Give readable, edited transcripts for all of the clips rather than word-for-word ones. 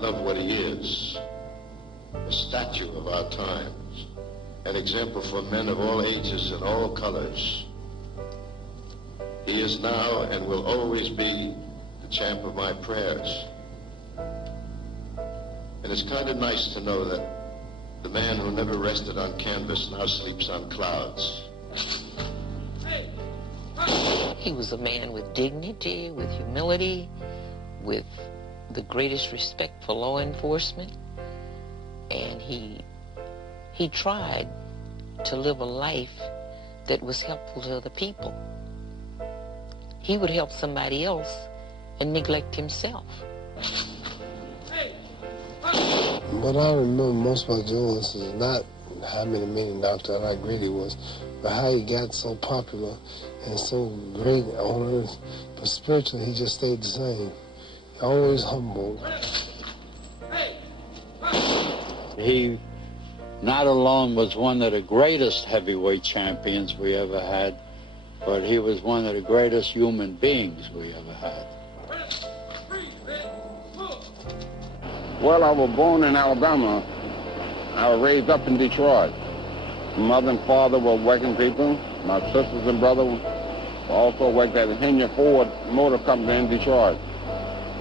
love what he is, a statue of our times, an example for men of all ages and all colors. He is now and will always be the champ of my prayers. And it's kind of nice to know that the man who never rested on canvas now sleeps on clouds. He was a man with dignity, with humility, with the greatest respect for law enforcement. And he tried to live a life that was helpful to other people. He would help somebody else and neglect himself. What I remember most about Joe Louis is not how many men he knocked out, how great he was, but how he got so popular and so great on earth. But spiritually, he just stayed the same. Always humble. He not alone was one of the greatest heavyweight champions we ever had, but he was one of the greatest human beings we ever had. Well, I was born in Alabama. I was raised up in Detroit. Mother and father were working people. My sisters and brothers also worked at the Henry Ford Motor Company in Detroit.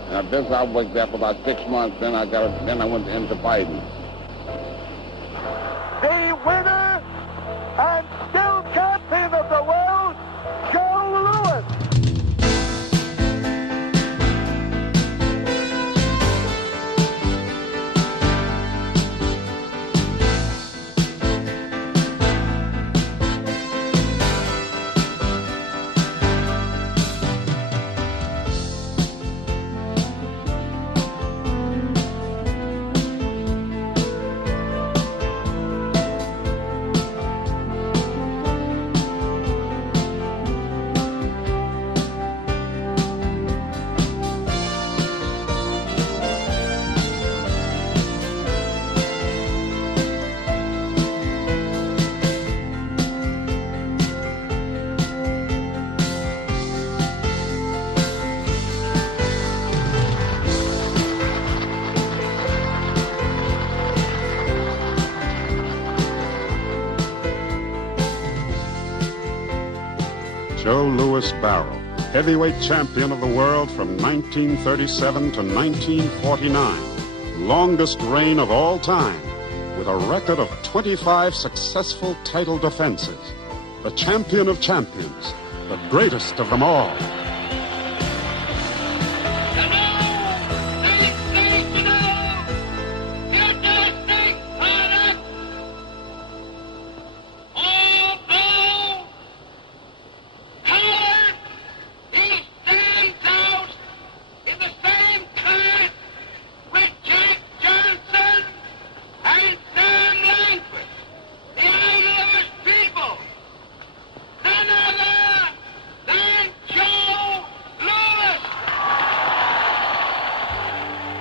And I worked there for about 6 months. Then I went into fighting. The winner and still champion of the world, Joe Louis. Joe Louis Barrow, heavyweight champion of the world from 1937 to 1949, longest reign of all time, with a record of 25 successful title defenses. The champion of champions, the greatest of them all.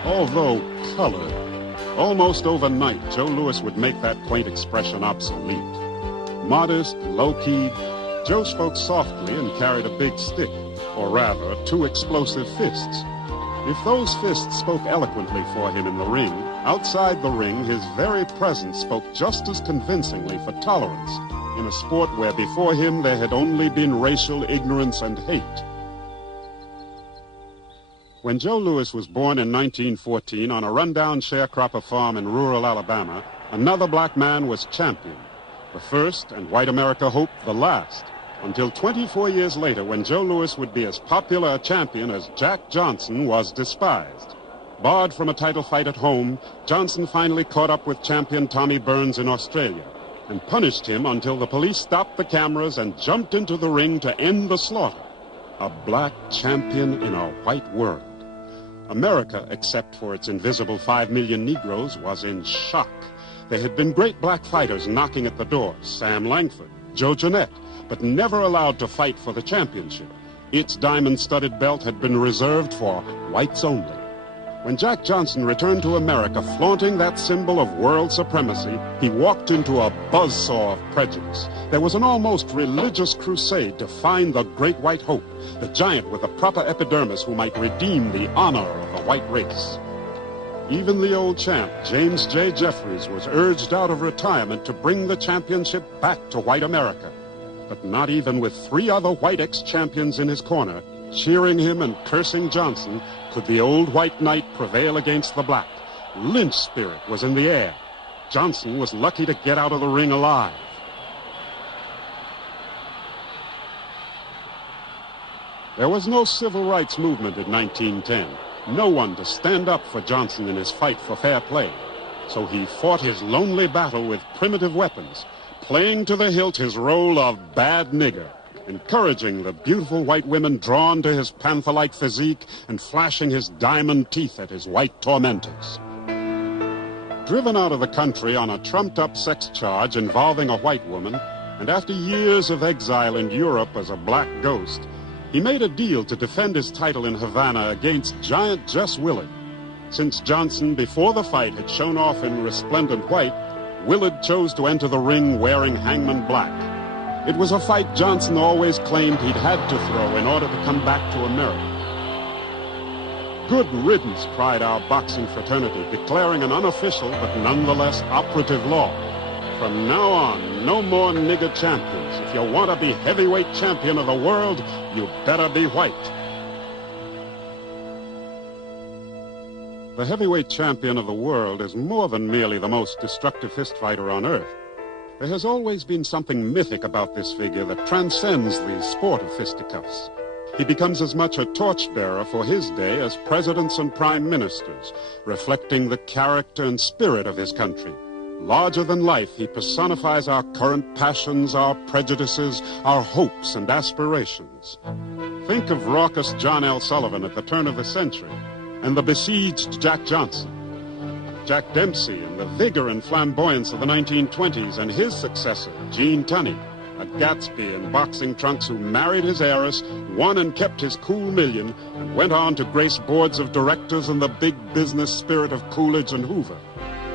Although colored, almost overnight, Joe Louis would make that quaint expression obsolete. Modest, low-keyed, Joe spoke softly and carried a big stick, or rather, 2 explosive fists. If those fists spoke eloquently for him in the ring, outside the ring, his very presence spoke just as convincingly for tolerance, in a sport where before him there had only been racial ignorance and hate. When Joe Louis was born in 1914 on a rundown sharecropper farm in rural Alabama, another black man was champion. The first, and white America hoped the last, until 24 years later when Joe Louis would be as popular a champion as Jack Johnson was despised. Barred from a title fight at home, Johnson finally caught up with champion Tommy Burns in Australia and punished him until the police stopped the cameras and jumped into the ring to end the slaughter. A black champion in a white world. America, except for its invisible 5 million Negroes, was in shock. There had been great black fighters knocking at the doors, Sam Langford, Joe Jeanette, but never allowed to fight for the championship. Its diamond-studded belt had been reserved for whites only. When Jack Johnson returned to America flaunting that symbol of world supremacy, he walked into a buzzsaw of prejudice. There was an almost religious crusade to find the great white hope, the giant with the proper epidermis who might redeem the honor of the white race. Even the old champ, James J. Jeffries, was urged out of retirement to bring the championship back to white America. But not even with 3 other white ex-champions in his corner, cheering him and cursing Johnson, could the old white knight prevail against the black. Lynch spirit was in the air. Johnson was lucky to get out of the ring alive. There was no civil rights movement in 1910. No one to stand up for Johnson in his fight for fair play. So he fought his lonely battle with primitive weapons, playing to the hilt his role of bad nigger, encouraging the beautiful white women drawn to his panther-like physique and flashing his diamond teeth at his white tormentors. Driven out of the country on a trumped-up sex charge involving a white woman, and after years of exile in Europe as a black ghost, he made a deal to defend his title in Havana against giant Jess Willard. Since Johnson, before the fight, had shown off in resplendent white, Willard chose to enter the ring wearing hangman black. It was a fight Johnson always claimed he'd had to throw in order to come back to America. Good riddance, cried our boxing fraternity, declaring an unofficial but nonetheless operative law. From now on, no more nigger champions. If you want to be heavyweight champion of the world, you better be white. The heavyweight champion of the world is more than merely the most destructive fistfighter on earth. There has always been something mythic about this figure that transcends the sport of fisticuffs. He becomes as much a torchbearer for his day as presidents and prime ministers, reflecting the character and spirit of his country. Larger than life, he personifies our current passions, our prejudices, our hopes and aspirations. Think of raucous John L. Sullivan at the turn of the century, and the besieged Jack Johnson. Jack Dempsey and the vigor and flamboyance of the 1920s, and his successor, Gene Tunney, a Gatsby in boxing trunks who married his heiress, won and kept his cool million, and went on to grace boards of directors in the big business spirit of Coolidge and Hoover.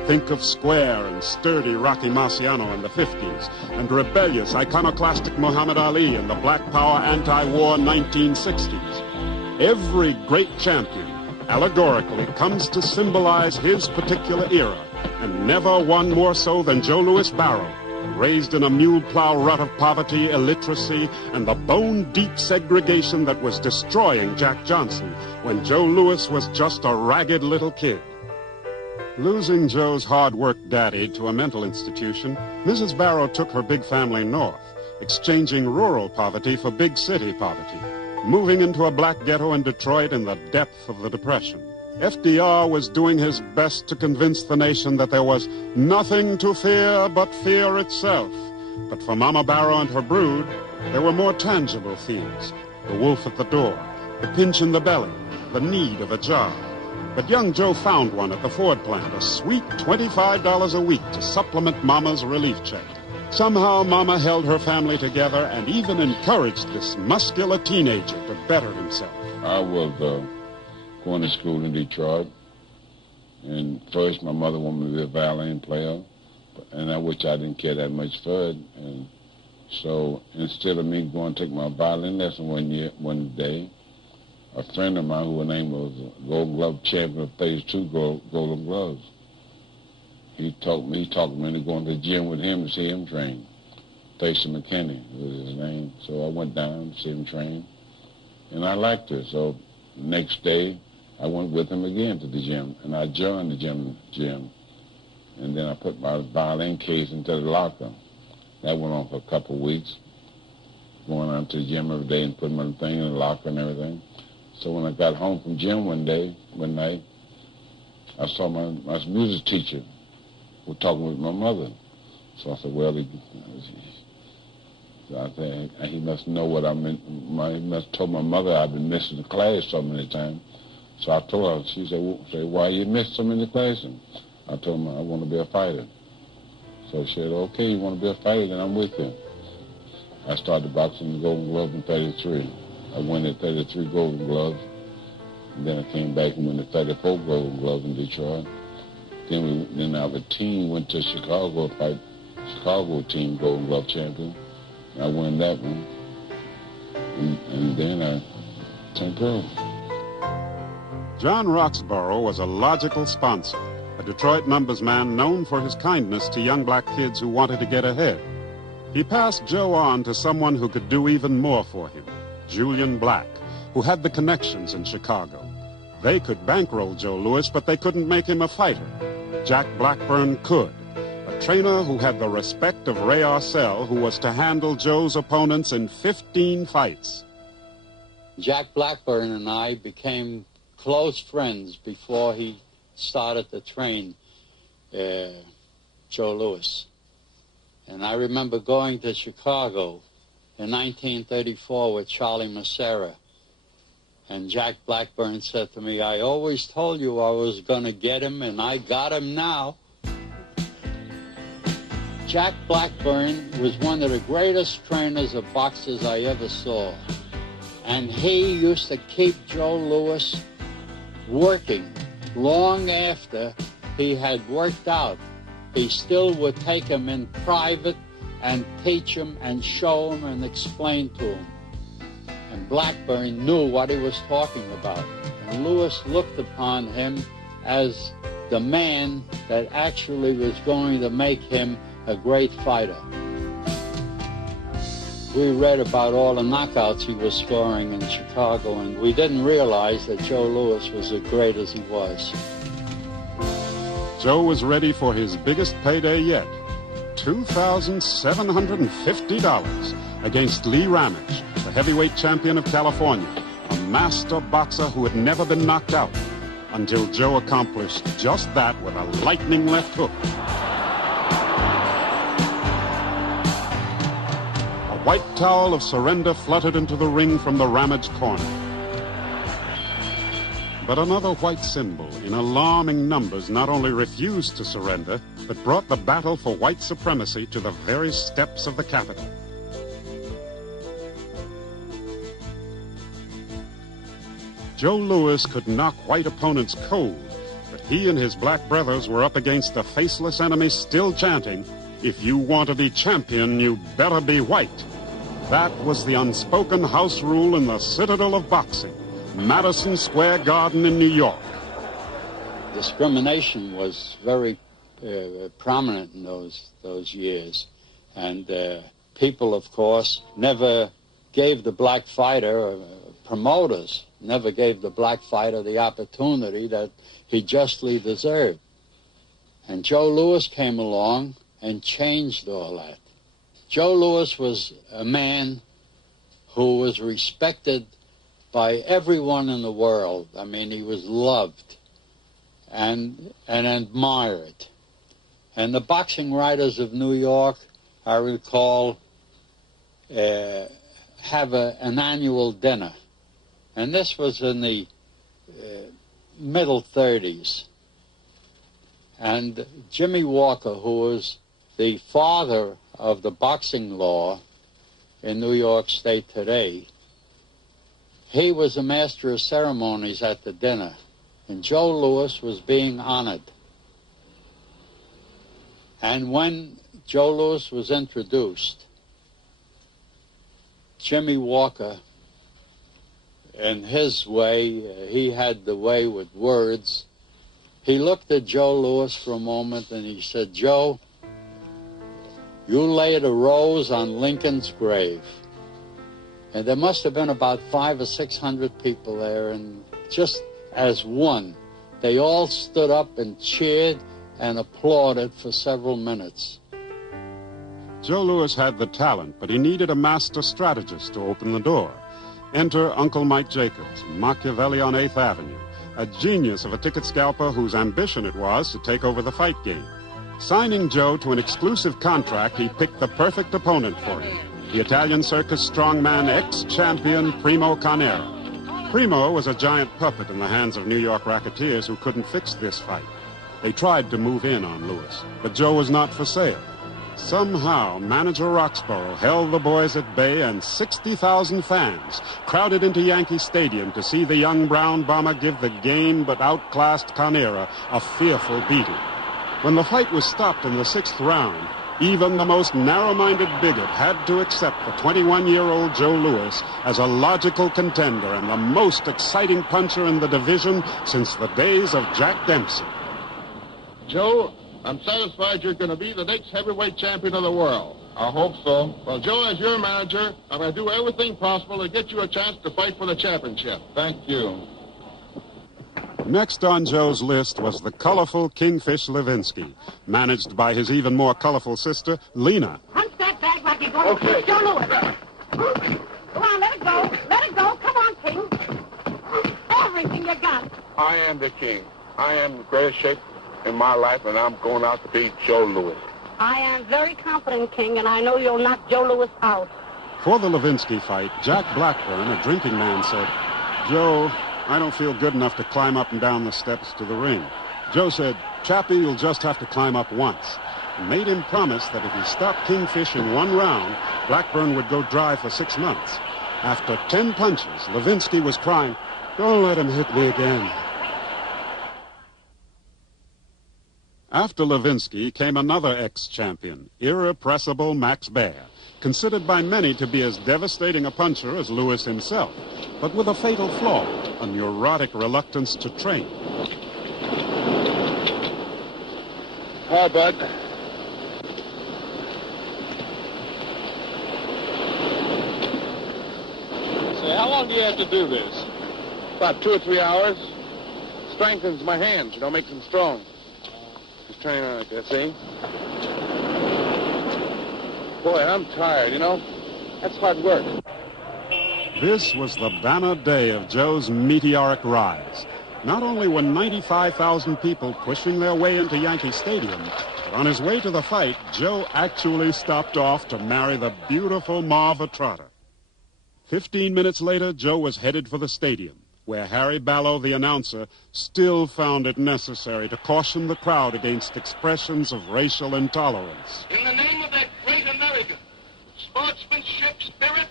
Think of square and sturdy Rocky Marciano in the 50s, and rebellious, iconoclastic Muhammad Ali in the Black Power anti-war 1960s. Every great champion, allegorically, comes to symbolize his particular era, and never one more so than Joe Louis Barrow, raised in a mule plow rut of poverty, illiteracy, and the bone-deep segregation that was destroying Jack Johnson when Joe Louis was just a ragged little kid. Losing Joe's hard-worked daddy to a mental institution, Mrs. Barrow took her big family north, exchanging rural poverty for big city poverty, moving into a black ghetto in Detroit in the depth of the Depression. FDR was doing his best to convince the nation that there was nothing to fear but fear itself. But for Mama Barrow and her brood, there were more tangible fears. The wolf at the door, the pinch in the belly, the need of a job. But young Joe found one at the Ford plant, a sweet $25 a week to supplement Mama's relief check. Somehow Mama held her family together and even encouraged this muscular teenager to better himself. I was going to school in Detroit, and first my mother wanted me to be a violin player, and which I didn't care that much for it. And so instead of me going to take my violin lesson one day, a friend of mine, whose name was Gold Glove champion of Phase 2 Golden Gloves, he talked me into going to the gym with him to see him train. Tracy McKinney was his name. So I went down to see him train, and I liked it. So next day, I went with him again to the gym, and I joined the gym. And then I put my violin case into the locker. That went on for a couple of weeks, going out to the gym every day and putting my thing in the locker and everything. So when I got home from gym one night, I saw my music teacher was talking with my mother. So I said, well, he must know what I meant. He must have told my mother I'd been missing the class so many times. So I told her, she said, why you missed so many classes? I told her, I want to be a fighter. So she said, okay, you want to be a fighter, then I'm with you. I started boxing the Golden Glove in 33. I won the 33 Golden Gloves, and then I came back and won the 34 Golden Gloves in Detroit. Then our team went to Chicago to fight Chicago team Golden Glove champion. I won that one, and then I turned pro. John Roxborough was a logical sponsor, a Detroit numbers man known for his kindness to young black kids who wanted to get ahead. He passed Joe on to someone who could do even more for him, Julian Black, who had the connections in Chicago. They could bankroll Joe Louis, but they couldn't make him a fighter. Jack Blackburn could, a trainer who had the respect of Ray Arcel, who was to handle Joe's opponents in 15 fights. Jack Blackburn and I became close friends before he started to train Joe Louis. And I remember going to Chicago in 1934 with Charlie Macera. And Jack Blackburn said to me, I always told you I was going to get him, and I got him now. Jack Blackburn was one of the greatest trainers of boxers I ever saw. And he used to keep Joe Louis working long after he had worked out. He still would take him in private and teach him and show him and explain to him. And Blackburn knew what he was talking about. And Louis looked upon him as the man that actually was going to make him a great fighter. We read about all the knockouts he was scoring in Chicago, and we didn't realize that Joe Louis was as great as he was. Joe was ready for his biggest payday yet, $2,750 against Lee Ramage, the heavyweight champion of California, a master boxer who had never been knocked out, until Joe accomplished just that with a lightning left hook. A white towel of surrender fluttered into the ring from the Ramage corner. But another white symbol in alarming numbers not only refused to surrender, but brought the battle for white supremacy to the very steps of the Capitol. Joe Louis could knock white opponents cold, but he and his black brothers were up against a faceless enemy still chanting, "If you want to be champion, you better be white." That was the unspoken house rule in the citadel of boxing, Madison Square Garden in New York. Discrimination was very prominent in those years, and people, of course, never gave the black fighter, promoters never gave the black fighter the opportunity that he justly deserved. And Joe Louis came along and changed all that. Joe Louis was a man who was respected by everyone in the world. I mean, he was loved and admired. And the boxing writers of New York, I recall, have an annual dinner. And this was in the middle 30s. And Jimmy Walker, who was the father of the boxing law in New York State today, he was a master of ceremonies at the dinner. And Joe Louis was being honored. And when Joe Louis was introduced, Jimmy Walker, in his way, he had the way with words. He looked at Joe Louis for a moment and he said, "Joe, you laid a rose on Lincoln's grave." And there must have been about 500 or 600 people there, and just as one, they all stood up and cheered and applauded for several minutes. Joe Louis had the talent, but he needed a master strategist to open the door. Enter Uncle Mike Jacobs, Machiavelli on 8th Avenue, a genius of a ticket scalper whose ambition it was to take over the fight game. Signing Joe to an exclusive contract, he picked the perfect opponent for him, the Italian circus strongman ex-champion Primo Carnera. Primo was a giant puppet in the hands of New York racketeers who couldn't fix this fight. They tried to move in on Louis, but Joe was not for sale. Somehow, manager Roxborough held the boys at bay, and 60,000 fans crowded into Yankee Stadium to see the young brown bomber give the game but outclassed Carnera a fearful beating. When the fight was stopped in the 6th round, Even the most narrow-minded bigot had to accept the 21-year-old Joe Louis as a logical contender and the most exciting puncher in the division since the days of Jack Dempsey. Joe, I'm satisfied you're going to be the next heavyweight champion of the world. I hope so. Well, Joe, as your manager, I'm going to do everything possible to get you a chance to fight for the championship. Thank you. Next on Joe's list was the colorful Kingfish Levinsky, managed by his even more colorful sister, Lena. Punch that bag like you're going to Joe Louis. Come on, let it go. Let it go. Come on, King. Everything you got. I am the king. I am in the greatest shape in my life, and I'm going out to beat Joe Louis. I am very confident, King, and I know you'll knock Joe Louis out. For the Levinsky fight, Jack Blackburn, a drinking man, said, "Joe, I don't feel good enough to climb up and down the steps to the ring." Joe said, "Chappie, you'll just have to climb up once," and made him promise that if he stopped Kingfish in one round, Blackburn would go dry for 6 months. After 10 punches, Levinsky was crying, "Don't let him hit me again." After Levinsky came another ex-champion, irrepressible Max Baer, considered by many to be as devastating a puncher as Louis himself, but with a fatal flaw, a neurotic reluctance to train. Hi, bud. Say, how long do you have to do this? About 2 or 3 hours. Strengthens my hands, makes them strong. Just training like that, see? Boy, I'm tired, That's hard work. This was the banner day of Joe's meteoric rise. Not only were 95,000 people pushing their way into Yankee Stadium, but on his way to the fight, Joe actually stopped off to marry the beautiful Marva Trotter. 15 minutes later, Joe was headed for the stadium, where Harry Ballow, the announcer, still found it necessary to caution the crowd against expressions of racial intolerance. In the name of that great American sportsmanship spirit,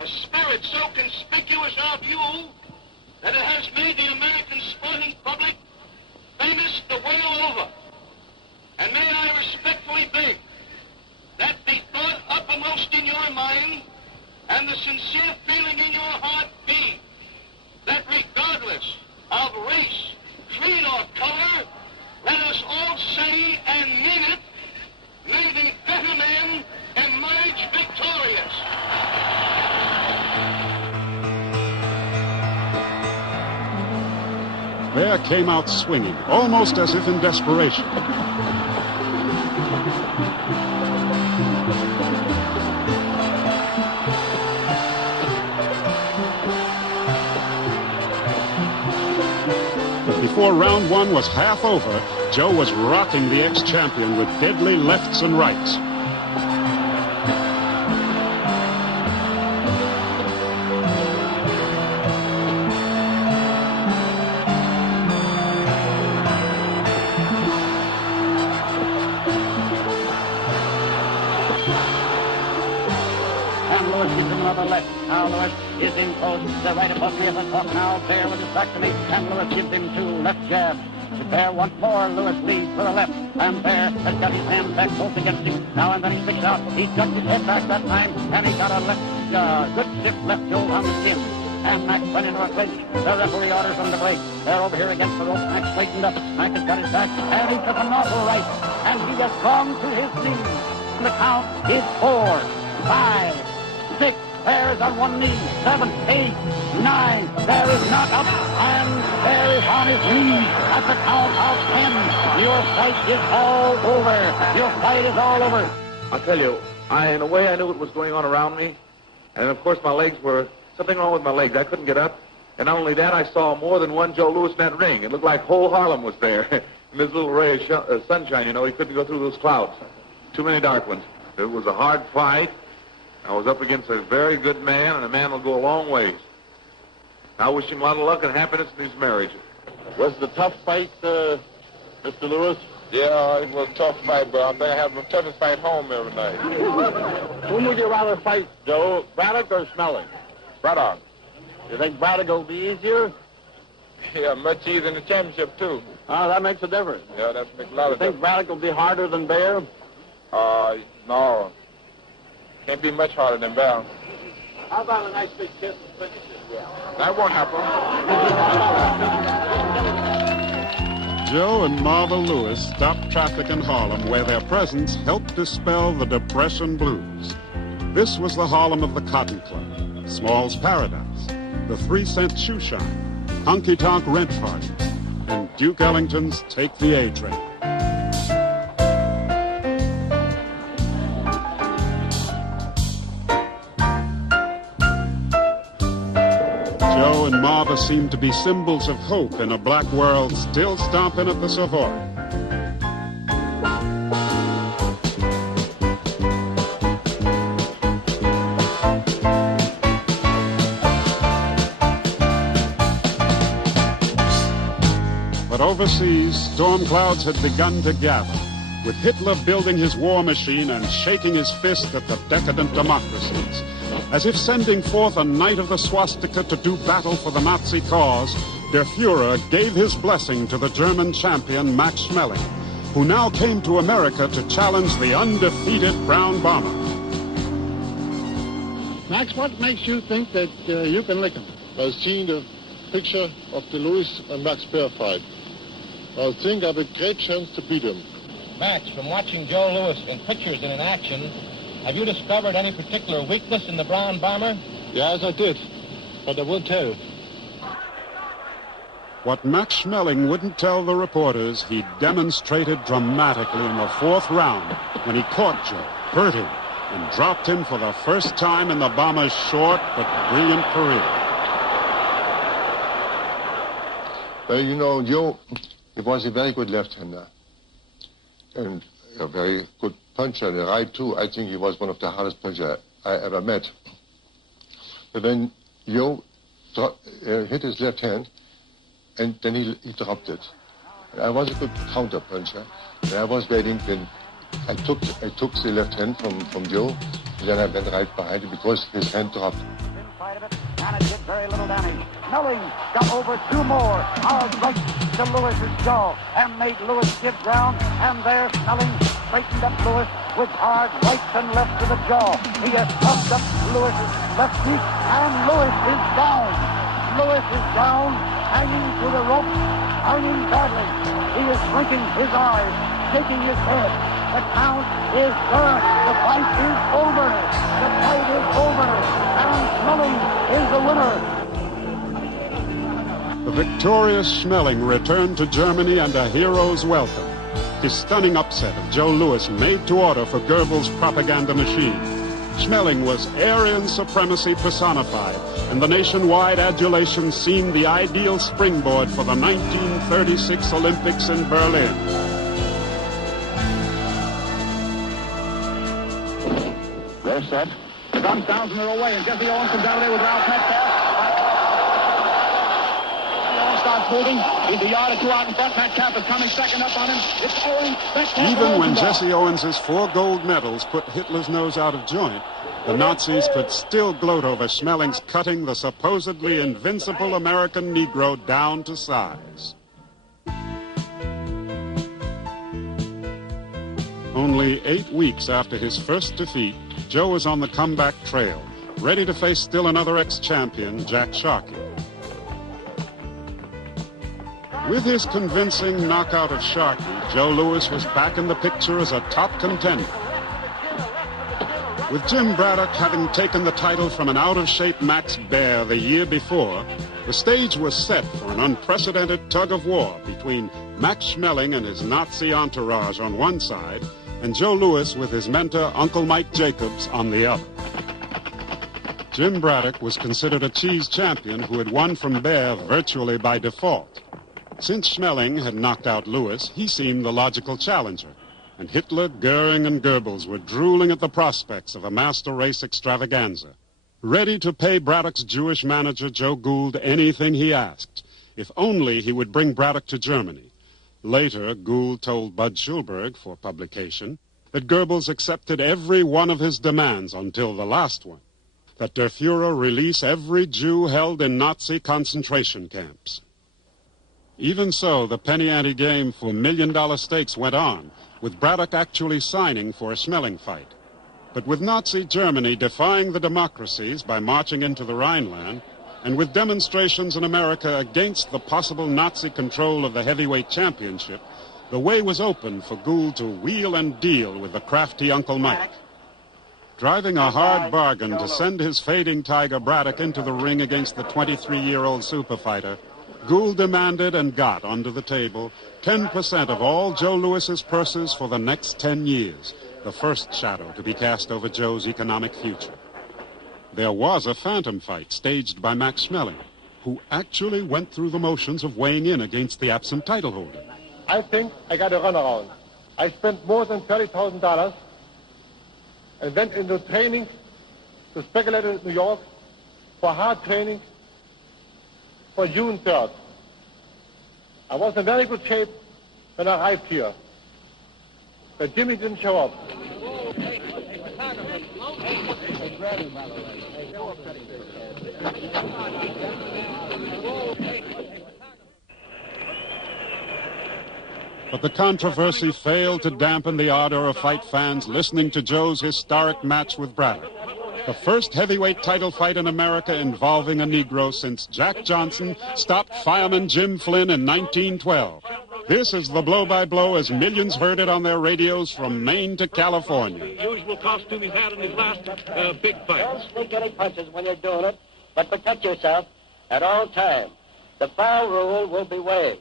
a spirit so conspicuous of you that it has made the American sporting public famous the world over. And may I respectfully beg that the thought uppermost in your mind and the sincere feeling in your heart be that regardless of race, creed, or color, let us all say and mean it, may the better man emerge victorious. Baer came out swinging, almost as if in desperation. But before round one was half over, Joe was rocking the ex-champion with deadly lefts and rights. Now Louis is in close. The right above me as I talk now. Baer with his back to me. And Louis gives him 2 left jabs. Baer once more. Louis leads for the left. And Baer has got his hand back close against him. Now and then he picks out. He got his head back that time. And he got a good stiff left jolt on the chin. And Max went into a clinch. The referee orders him to break. They're over here against the rope. Max straightened up. Max has got his back. And he took an awful right. And he has gone to his knees. The count is 4, 5, 6. Baer's on one knee. 7, 8, 9. Baer is not up. And Baer is on his knees at the count of 10. Your fight is all over. Your fight is all over. I'll tell you, in a way I knew what was going on around me. And of course my legs were, something wrong with my legs. I couldn't get up. And not only that, I saw more than one Joe Louis in that ring. It looked like whole Harlem was there. In this little ray of sunshine, he couldn't go through those clouds. Too many dark ones. It was a hard fight. I was up against a very good man, and a man will go a long ways. I wish him a lot of luck and happiness in his marriage. Was it a tough fight, Mr. Louis? Yeah, it was a tough fight, but I think I have the toughest fight home every night. Whom would you rather fight, Joe, Braddock or Snelling? Braddock. You think Braddock will be easier? Yeah, much easier in the championship, too. That makes a difference. Yeah, that makes a lot of difference. You think Braddock will be harder than Baer? No. Can't be much harder than Bell. How about a nice big kiss and finish it? Yeah. That won't happen. Joe and Marva Lewis stopped traffic in Harlem where their presence helped dispel the Depression blues. This was the Harlem of the Cotton Club, Small's Paradise, the 3-cent shoe shine, honky-tonk rent parties, and Duke Ellington's Take the A Train. Joe and Marva seemed to be symbols of hope in a black world still stomping at the Savoy. But overseas, storm clouds had begun to gather, with Hitler building his war machine and shaking his fist at the decadent democracies. As if sending forth a knight of the swastika to do battle for the Nazi cause, Der Fuhrer gave his blessing to the German champion Max Schmeling, who now came to America to challenge the undefeated Brown Bomber. Max, what makes you think that you can lick him? I've seen the picture of the Lewis and Max Bear fight. I think I have a great chance to beat him. Max, from watching Joe Louis in pictures and in action, have you discovered any particular weakness in the Brown Bomber? Yes, I did, but I won't tell. What Max Schmeling wouldn't tell the reporters, he demonstrated dramatically in the 4th round when he caught Joe, hurt him, and dropped him for the first time in the Bomber's short but brilliant career. Well, you know, Joe, he was a very good left-hander and a very good puncher, and a right too. I think he was one of the hardest punchers I ever met. But then Joe hit his left hand, and then he dropped it. And I was a good counter puncher, and I was waiting. Then I took the left hand from Joe, and then I went right behind him because his hand dropped. And it did very little damage. Schmeling got over 2 more. Hard right to Lewis's jaw and made Lewis give ground. And there Schmeling straightened up Lewis with hard rights and left to the jaw. He has puffed up Lewis's left cheek, and Lewis is down. Lewis is down, hanging to the rope, hanging badly. He is blinking his eyes, shaking his head. The count is done. The fight is over. The fight is over. And Schmeling is the winner. The victorious Schmeling returned to Germany and a hero's welcome. His stunning upset of Joe Louis made to order for Goebbels' propaganda machine. Schmeling was Aryan supremacy personified, and the nationwide adulation seemed the ideal springboard for the 1936 Olympics in Berlin. They're set. The gun sounds and they're away, and Jesse Owens comes out of there with Ralph Metcalf. Owens starts moving. He's a yard or 2 out in front. Metcalf is coming second up on him. It's Owens. Metcalf. Even when Jesse Owens' 4 gold medals put Hitler's nose out of joint, the Nazis could still gloat over Schmeling's cutting the supposedly invincible American Negro down to size. Only 8 weeks after his first defeat, Joe was on the comeback trail, ready to face still another ex-champion, Jack Sharkey. With his convincing knockout of Sharkey, Joe Louis was back in the picture as a top contender. With Jim Braddock having taken the title from an out-of-shape Max Baer the year before, the stage was set for an unprecedented tug-of-war between Max Schmeling and his Nazi entourage on one side, and Joe Louis with his mentor, Uncle Mike Jacobs, on the other. Jim Braddock was considered a cheese champion who had won from Baer virtually by default. Since Schmeling had knocked out Louis, he seemed the logical challenger, and Hitler, Goering, and Goebbels were drooling at the prospects of a master race extravaganza, ready to pay Braddock's Jewish manager, Joe Gould, anything he asked, if only he would bring Braddock to Germany. Later, Gould told Bud Schulberg for publication that Goebbels accepted every one of his demands until the last one, that Der Fuhrer release every Jew held in Nazi concentration camps. Even so, the penny ante game for million-dollar stakes went on, with Braddock actually signing for a Schmeling fight. But with Nazi Germany defying the democracies by marching into the Rhineland, and with demonstrations in America against the possible Nazi control of the heavyweight championship, the way was open for Gould to wheel and deal with the crafty Uncle Mike. Driving a hard bargain to send his fading tiger Braddock into the ring against the 23-year-old super fighter, Gould demanded and got under the table 10% of all Joe Louis's purses for the next 10 years, the first shadow to be cast over Joe's economic future. There was a phantom fight staged by Max Schmeling, who actually went through the motions of weighing in against the absent title holder. I think I got a runaround. I spent more than $30,000 and went into training to speculate in New York for hard training for June 3rd. I was in very good shape when I arrived here, but Jimmy didn't show up. But the controversy failed to dampen the ardor of fight fans listening to Joe's historic match with Braddock, the first heavyweight title fight in America involving a Negro since Jack Johnson stopped fireman Jim Flynn in 1912. This is the blow-by-blow as millions heard it on their radios from Maine to California. Usual costume he's had in his last big fight. Don't sneak any punches when you're doing it, but protect yourself at all times. The foul rule will be waived.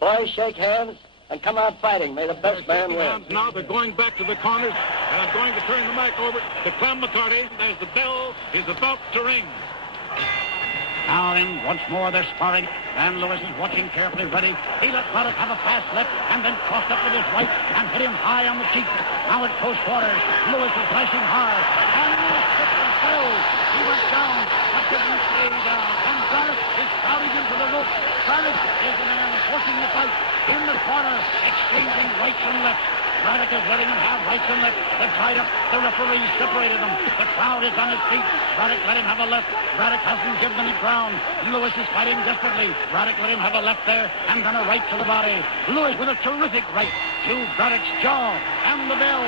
Boys, shake hands and come out fighting. May the best man win. Now they're going back to the corners, and I'm going to turn the mic over to Clem McCarty as the bell is about to ring. Now then, once more they're sparring, and Lewis is watching carefully, ready. He let Braddock have a fast left, and then crossed up with his right, and hit him high on the cheek. Now at close quarters, Lewis is flashing hard, and Lewis hit the slow. He went down, but didn't stay down, and Braddock is crowding into the rope. Braddock is the man forcing the fight in the corner, exchanging rights and lefts. Braddock is letting him have rights and lefts. They're tied up. The referee separated them. The crowd is on his feet. Braddock let him have a left. Braddock hasn't given any ground. Lewis is fighting desperately. Braddock let him have a left there, and then a right to the body. Lewis with a terrific right to Braddock's jaw, and the bell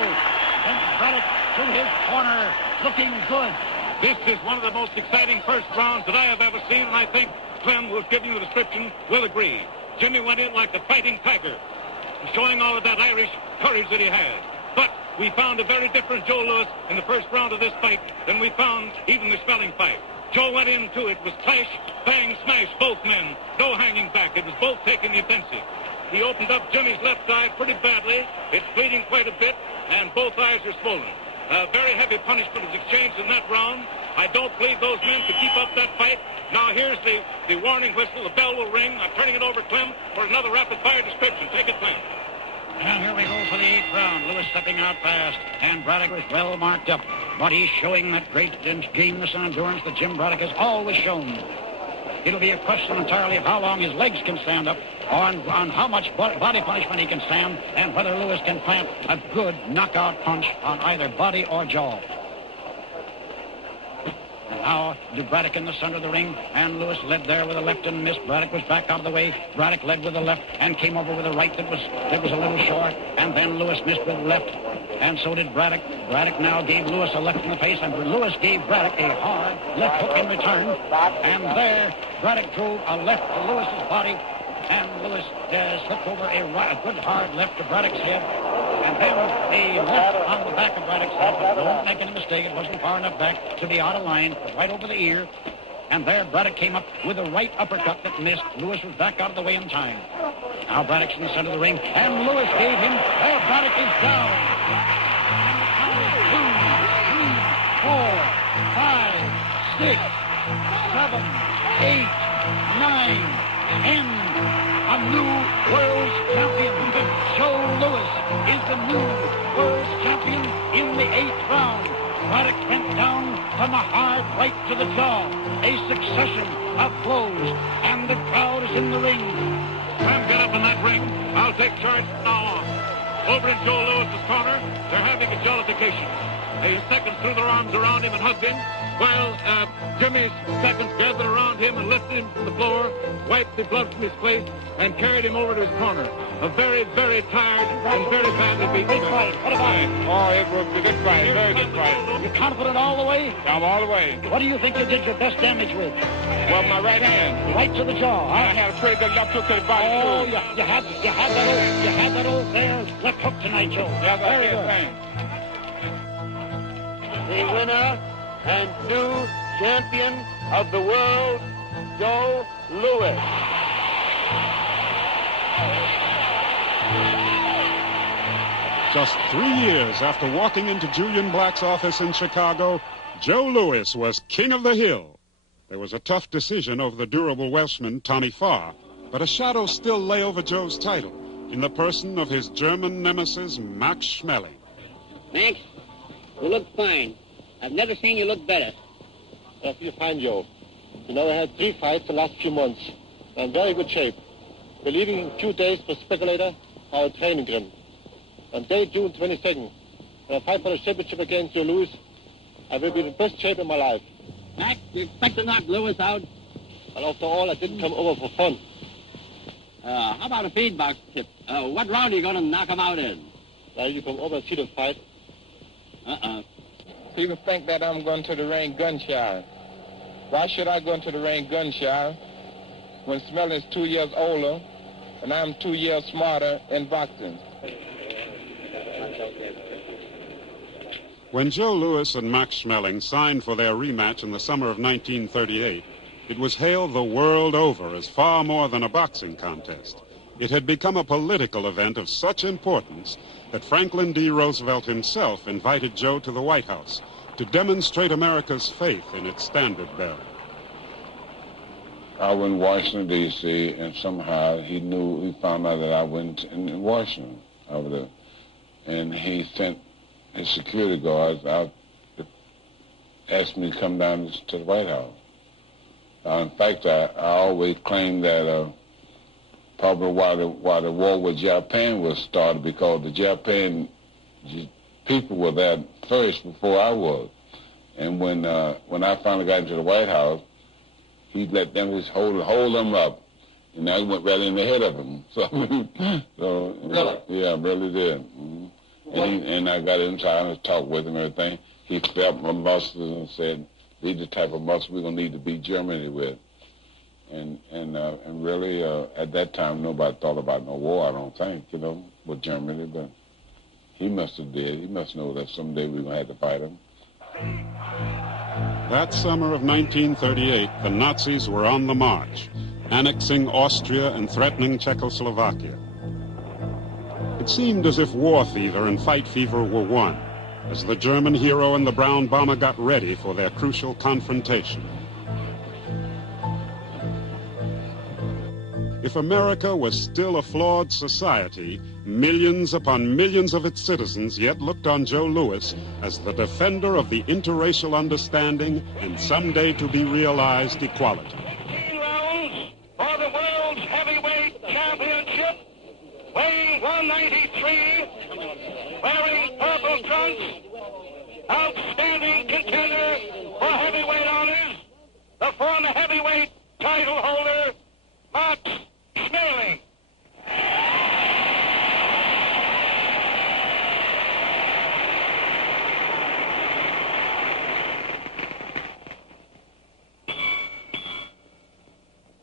sent Braddock to his corner, looking good. This is one of the most exciting first rounds that I have ever seen, and I think Clem, who's giving the description, will agree. Jimmy went in like the fighting tiger, showing all of that Irish courage that he has. But we found a very different Joe Louis in the first round of this fight than we found even the Schmeling fight. Joe went into it with clash, bang, smash, both men. No hanging back. It was both taking the offensive. He opened up Jimmy's left eye pretty badly. It's bleeding quite a bit, and both eyes are swollen. Very heavy punishment was exchanged in that round. I don't believe those men could keep up that fight. Now here's the warning whistle. The bell will ring. I'm turning it over to Clem for another rapid-fire description. Take it, Clem. And here we go for the 8th round. Lewis stepping out fast, and Braddock is well marked up. But he's showing that great gameness and endurance that Jim Braddock has always shown. It'll be a question entirely of how long his legs can stand up, or on how much body punishment he can stand, and whether Lewis can plant a good knockout punch on either body or jaw. Now to Braddock in the center of the ring, and Lewis led there with a left and missed. Braddock was back out of the way. Braddock led with a left and came over with a right that was a little short, and then Lewis missed with left, and so did Braddock. Braddock now gave Lewis a left in the face, and Lewis gave Braddock a hard left hook in return, and there Braddock drove a left to Lewis's body, and Lewis slipped over a good hard left to Braddock's head, and then a left on the back of Braddock's head. Don't make any mistake, it wasn't far enough back to be out of line, but right over the ear. And there Braddock came up with a right uppercut that missed. Lewis was back out of the way in time. Now Braddock's in the center of the ring, and Lewis gave him, Braddock is down. 2, 3, 4, 5, 6, 7, 8, 9, 10. A new world's champion. Joe Louis is the new world's champion in the 8th round. Braddock went down from a hard right to the jaw. A succession of blows, and the crowd is in the ring. Clem, get up in that ring. I'll take charge from now on. Over in Joe Louis's corner, they're having a jollification. His seconds threw their arms around him and hugged him. while Jimmy's seconds gathered around him and lifted him from the floor, wiped the blood from his face, and carried him over to his corner. A very, very tired and very badly beaten man. Fight. What about it? Oh, it was a good fight, very good fight. You confident all the way? I'm all the way. What do you think you did your best damage with? Well, my right hand. Right to the jaw. I had a pretty good left hook to the body. Oh, you had that old there left hook tonight, Joe. Yeah, very good. The winner and new champion of the world, Joe Louis. Just 3 years after walking into Julian Black's office in Chicago, Joe Louis was king of the hill. There was a tough decision over the durable Welshman, Tommy Farr, but a shadow still lay over Joe's title in the person of his German nemesis, Max Schmeling. Max, you look fine. I've never seen you look better. I feel fine, Joe. You know, I had 3 fights the last few months. I'm in very good shape. We're leaving in a few days for Speculator, our training ground. On day June 22nd, when I fight for the championship against Joe Louis, I will be in the best shape of my life. Max, you expect to knock Louis out? And after all, I didn't come over for fun. How about a feedback tip? What round are you going to knock him out in? Now you come over and see the fight. People think that I'm going to the ring gun-shy. Why should I go into the ring gun-shy when Schmeling is 2 years older and I'm 2 years smarter in boxing? When Joe Louis and Max Schmeling signed for their rematch in the summer of 1938, it was hailed the world over as far more than a boxing contest. It had become a political event of such importance that Franklin D. Roosevelt himself invited Joe to the White House to demonstrate America's faith in its standard bearer. I was in Washington, D.C., and somehow he found out that I went in Washington over there. And he sent his security guards out to ask me to come down to the White House. In fact, I always claimed that probably why the war with Japan was started, because the Japan people were there first before I was. And when I finally got into the White House, he let them just hold them up. And I went right in the head of them. So Really? Yeah, I really did. Mm-hmm. And I got inside and talked with him and everything. He felt my muscles and said, these are the type of muscles we're going to need to beat Germany with. And really, at that time, nobody thought about no war, I don't think, with Germany. But he must have did. He must know that someday we're going to have to fight him. That summer of 1938, the Nazis were on the march, annexing Austria and threatening Czechoslovakia. It seemed as if war fever and fight fever were one, as the German hero and the brown bomber got ready for their crucial confrontation. If America was still a flawed society, millions upon millions of its citizens yet looked on Joe Louis as the defender of the interracial understanding and someday to be realized equality. 15 rounds for the world's heavyweight championship, weighing 193, wearing purple trunks, outstanding contender for heavyweight honors, the former heavyweight title holder, Max Schmeling.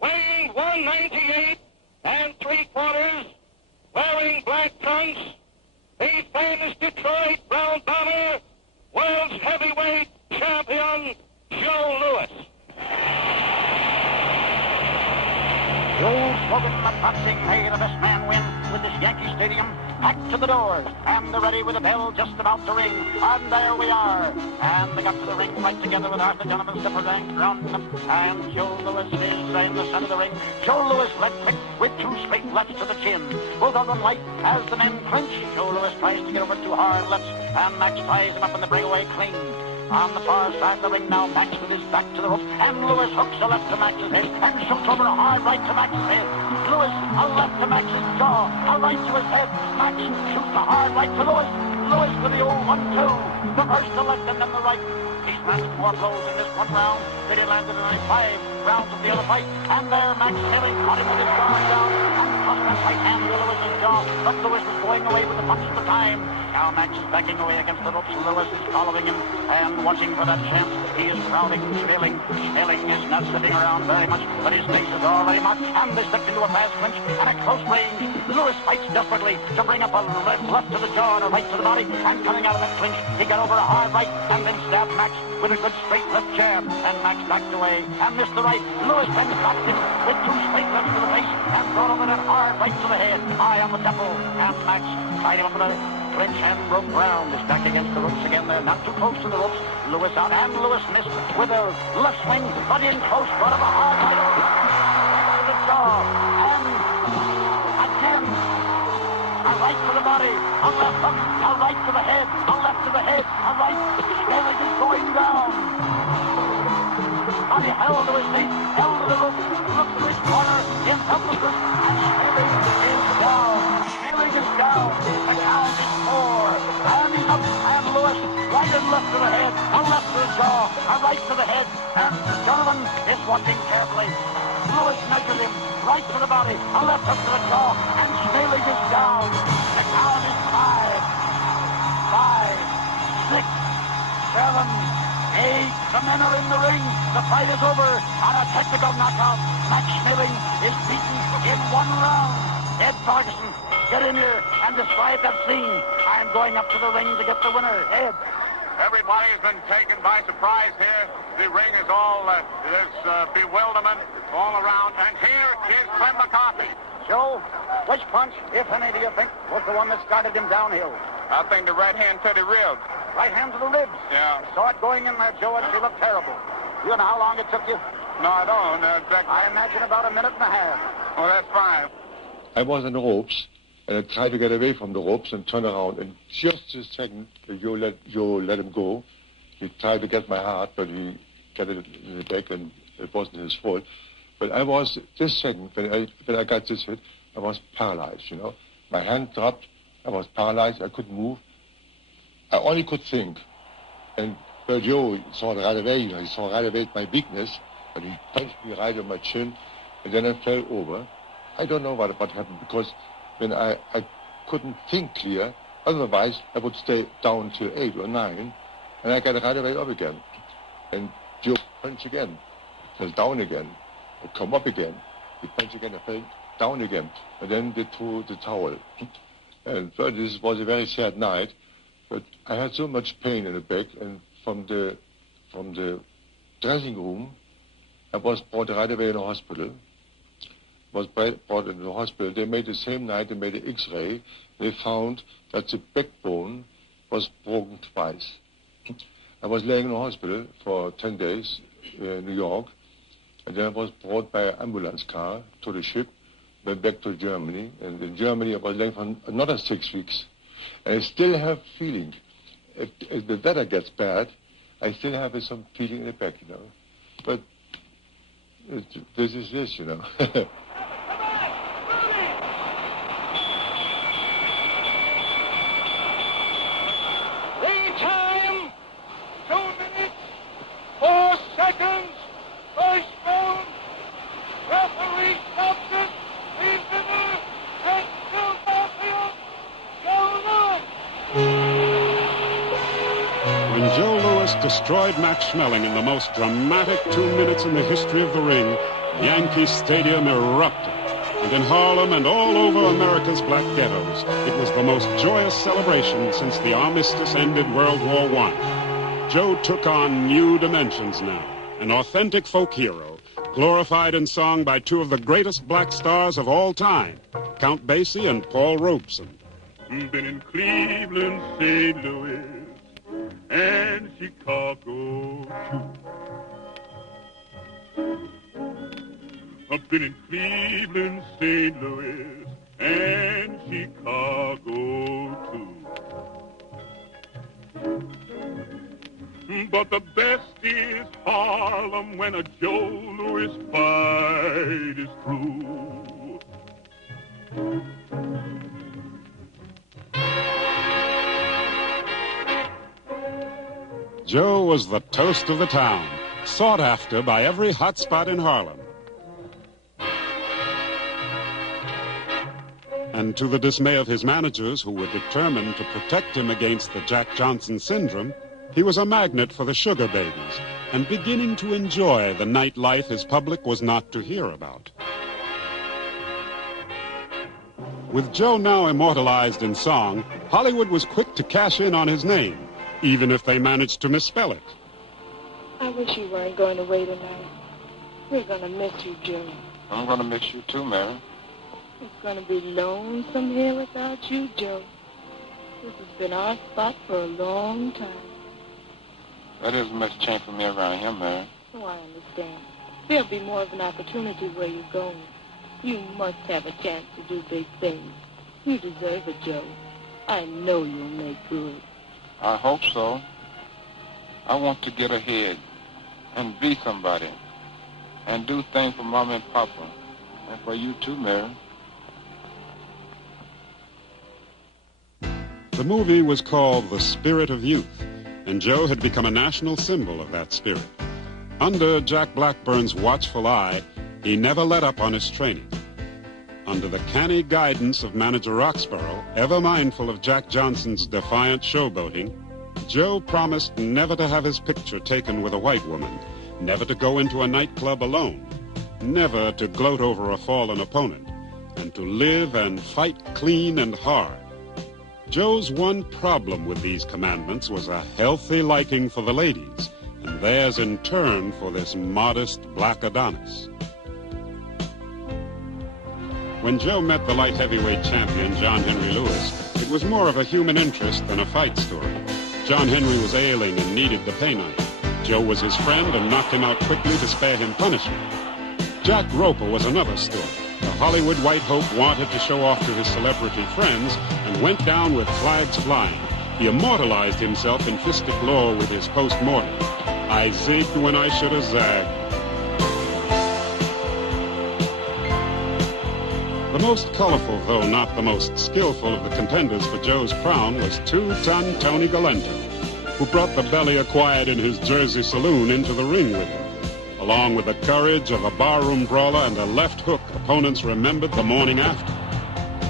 Weighing 198 3/4, wearing black trunks, the famous Detroit Brown Bomber, world's heavyweight champion, Joe Louis. The old slogan of boxing, may the best man win, with this Yankee Stadium packed to the doors, and they're ready with the bell just about to ring, and there we are. And they got to the ring right together with Arthur Donovan Stepper-Rank round them, and Joe Louis is in the center of the ring. Joe Louis led quick with 2 straight lefts to the chin. Both of them light as the men clinch. Joe Louis tries to get over 2 hard lefts, and Max ties him up in the breakaway clean. On the far side of the ring now, Max with his back to the rope, and Louis hooks a left to Max's head, and shoots over a hard right to Max's head. Louis, a left to Max's jaw, a right to his head. Max shoots a hard right to Louis. Lewis to the old 1-2. The first to left and then the right. He's matched more blows in this one round than he landed in 5 rounds of the other fight. And there, Max Schmeling caught him with his guard down and tossed that right hand to Lewis's jaw. But Lewis was going away with the punch at the time. Now Max is backing away against the ropes. Lewis is following him and watching for that chance. He is crowding Schmeling. Schmeling is not sitting around very much, but his face is already marked. And they slipped into a fast clinch and at close range. Lewis fights desperately to bring up a left to the jaw and a right to the body. And coming out of that clinch, he got over a hard right and then stabbed Max with a good straight left jab. And Max backed away and missed the right. Lewis then blocked him with 2 straight lefts to the face and brought over that hard right to the head. Eye on the temple. And Max tied him up with a clinch and broke ground. Is back against the ropes again. They're not too close to the ropes. Lewis out, and Lewis missed with a left swing, but in close, brought up a hard right over the jaw. And again, a right to the body, a left hook, a right to the head, a left to the head, a right. Schmeling is going down. But he held to his feet, held to the rope, looked to his corner in helplessness, and Schmeling is down. Schmeling is down. The count is 4. And he's up, and Lewis, right and left to the head, a left to the jaw, a right to the head, and Donovan is watching carefully. Lewis measured him, right to the body, a left hook to the jaw, and Schmeling is down. The count is 5, 6, 7, 8. The men are in the ring. The fight is over on a technical knockout. Max Schmeling is beaten in 1 round. Ed Ferguson, get in here and describe that scene. I'm going up to the ring to get the winner. Ed. Everybody's been taken by surprise here. The ring is all, there's bewilderment all around. And here is Clem McCarthy. Joe, which punch, if any, do you think was the one that started him downhill? I think the right hand to the ribs. Right hand to the ribs? Yeah. Saw it going in there, Joe, and she looked terrible. You know how long it took you? No, I don't. Exactly. I imagine about a minute and a half. Well, that's fine. I was on the ropes, and I tried to get away from the ropes and turn around. And just a second, Joe let him go. He tried to get my heart, but he got it in the back, and it wasn't his fault. But I was, this second, when I got this hit, I was paralyzed, you know. My hand dropped. I was paralyzed. I couldn't move. I only could think. And Joe saw it right away. You know, he saw right away my weakness, and he punched me right on my chin, and then I fell over. I don't know what happened, because when I couldn't think clear, otherwise I would stay down till 8 or 9, and I got right away up again. And Joe punched again, fell down again, I come up again. He punched again, I fell down again, and then they threw the towel. And so this was a very sad night, but I had so much pain in the back, and from the dressing room, I was brought right away in the hospital. Was brought into the hospital. They made the same night, they made an X-ray. They found that the backbone was broken twice. I was laying in the hospital for 10 days in New York, and then I was brought by an ambulance car to the ship, went back to Germany, and in Germany I was laying for another 6 weeks. And I still have feeling. If the weather gets bad, I still have some feeling in the back, you know. But this is this, you know. Time, 2 minutes, 4 seconds, first round, referee stops it, he's winner, and Philadelphia, Joe Lewis. When Joe Lewis destroyed Max Schmeling in the most dramatic 2 minutes in the history of the ring, Yankee Stadium erupted. And in Harlem and all over America's black ghettos, it was the most joyous celebration since the armistice ended World War I. Joe took on new dimensions now, an authentic folk hero, glorified in song by 2 of the greatest black stars of all time, Count Basie and Paul Robeson. Been in Cleveland, St. Louis, and Chicago, too. I've been in Cleveland, St. Louis, and Chicago, too. But the best is Harlem when a Joe Louis fight is through. Joe was the toast of the town, sought after by every hot spot in Harlem. And to the dismay of his managers, who were determined to protect him against the Jack Johnson syndrome, he was a magnet for the sugar babies and beginning to enjoy the nightlife his public was not to hear about. With Joe now immortalized in song, Hollywood was quick to cash in on his name, even if they managed to misspell it. I wish you weren't going away tonight. We're going to miss you, Joe. I'm going to miss you too, Mary. It's going to be lonesome here without you, Joe. This has been our spot for a long time. That isn't much change for me around here, Mary. Oh, I understand. There'll be more of an opportunity where you're going. You must have a chance to do big things. You deserve it, Joe. I know you'll make good. I hope so. I want to get ahead and be somebody and do things for Mama and Papa and for you too, Mary. The movie was called The Spirit of Youth, and Joe had become a national symbol of that spirit. Under Jack Blackburn's watchful eye, he never let up on his training. Under the canny guidance of manager Roxborough, ever mindful of Jack Johnson's defiant showboating, Joe promised never to have his picture taken with a white woman, never to go into a nightclub alone, never to gloat over a fallen opponent, and to live and fight clean and hard. Joe's one problem with these commandments was a healthy liking for the ladies, and theirs in turn for this modest black Adonis. When Joe met the light heavyweight champion, John Henry Lewis, it was more of a human interest than a fight story. John Henry was ailing and needed the pain knife. Joe was his friend and knocked him out quickly to spare him punishment. Jack Roper was another story. The Hollywood White Hope wanted to show off to his celebrity friends and went down with flags flying. He immortalized himself in fisted lore with his post-mortem. I zigged when I should have zagged. The most colorful, though not the most skillful of the contenders for Joe's crown was two-ton Tony Galento, who brought the belly acquired in his Jersey saloon into the ring with him. Along with the courage of a barroom brawler and a left hook opponents remembered the morning after.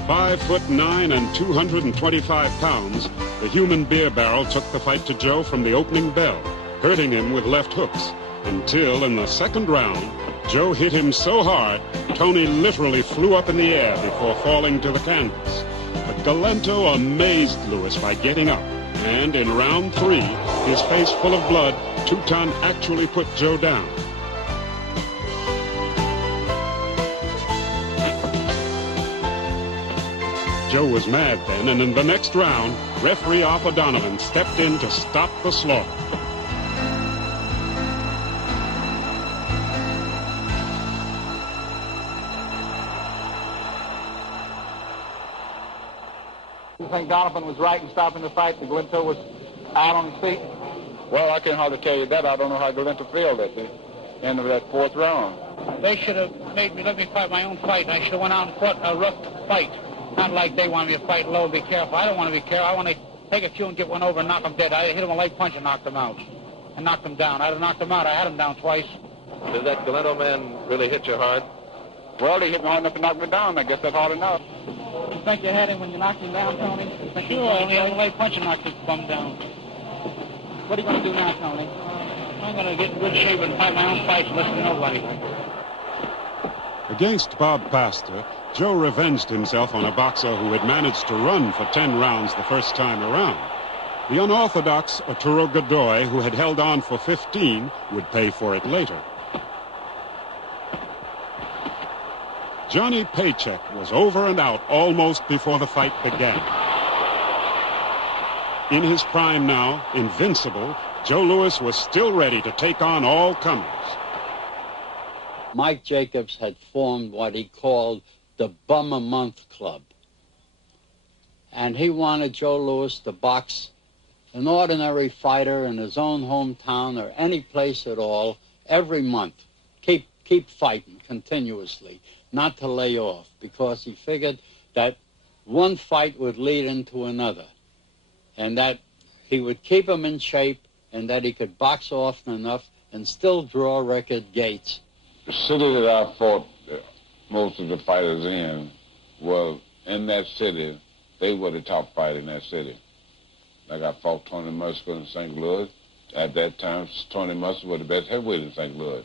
5'9" and 225 pounds, the human beer barrel took the fight to Joe from the opening bell, hurting him with left hooks, until in the second round, Joe hit him so hard, Tony literally flew up in the air before falling to the canvas. But Galento amazed Lewis by getting up, and in round 3, his face full of blood, Two-Ton actually put Joe down. Joe was mad then, and in the next round, referee Arthur Donovan stepped in to stop the slaughter. You think Donovan was right in stopping the fight? The Galento was out on his feet? Well, I can hardly tell you that. I don't know how Galento failed at the end of that 4th round. They should have made me let me fight my own fight. I should have went out and fought a rough fight. Not like they want me to fight low, be careful. I don't want to be careful. I want to take a few and get one over and knock him dead. I hit him a light punch and knocked him out. And knocked him down. I'd have knocked him out. I had him down twice. Did that Galento man really hit you hard? Well, he hit me hard enough to knock me down. I guess that's hard enough. You think you had him when you knocked him down, Tony? Sure, I only had a light punch and knocked his bum down. What are you going to do now, Tony? I'm going to get in good shape and fight my own fights and listen to nobody. Against Bob Pastor, Joe revenged himself on a boxer who had managed to run for 10 rounds the first time around. The unorthodox Arturo Godoy, who had held on for 15, would pay for it later. Johnny Paycheck was over and out almost before the fight began. In his prime now, invincible, Joe Louis was still ready to take on all comers. Mike Jacobs had formed what he called the Bum a Month Club. And he wanted Joe Louis to box an ordinary fighter in his own hometown or any place at all every month. Keep fighting continuously, not to lay off, because he figured that one fight would lead into another, and that he would keep him in shape and that he could box often enough and still draw record gates. The city that I fought most of the fighters in was in that city. They were the top fighter in that city. Like I fought Tony Musker in St. Louis. At that time, Tony Musker was the best heavyweight in St. Louis.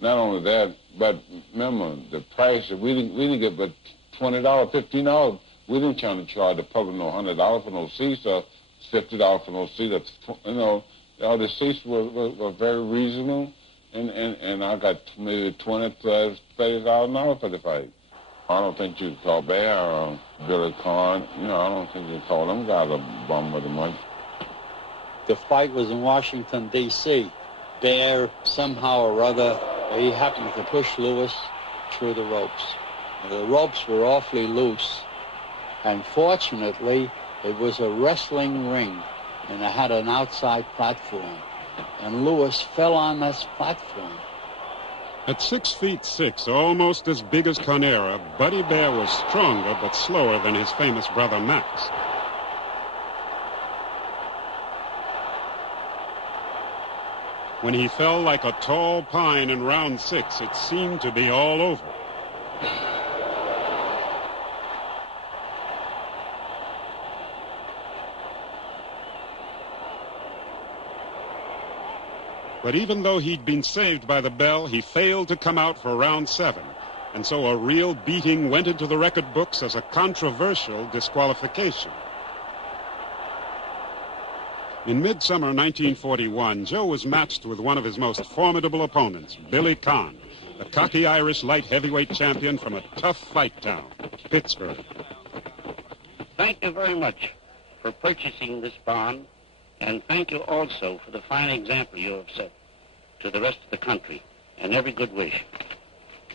Not only that, but remember the price. We didn't get but $20, $15. We didn't charge the public no $100 for no seats or $50 for no seats. You know, all the seats were very reasonable, and I got maybe $20,000 for the fight. I don't think you could call Bear or Billy Conn. You know, I don't think you could call them guys a bum with the money. The fight was in Washington, D.C. Bear, somehow or other, he happened to push Lewis through the ropes. The ropes were awfully loose, and fortunately, it was a wrestling ring, and it had an outside platform, and Lewis fell on this platform. At 6'6", almost as big as Conera, Buddy Bear was stronger but slower than his famous brother Max. When he fell like a tall pine in round 6, it seemed to be all over. But even though he'd been saved by the bell, he failed to come out for round 7. And so a real beating went into the record books as a controversial disqualification. In midsummer 1941, Joe was matched with one of his most formidable opponents, Billy Conn, the cocky Irish light heavyweight champion from a tough fight town, Pittsburgh. Thank you very much for purchasing this bond, and thank you also for the fine example you have set to the rest of the country, and every good wish.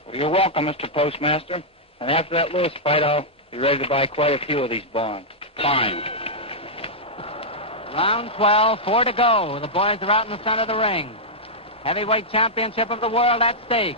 Well, you're welcome, Mr. Postmaster. And after that Lewis fight, I'll be ready to buy quite a few of these bonds. Fine. Round 12, 4 to go. The boys are out in the center of the ring. Heavyweight championship of the world at stake.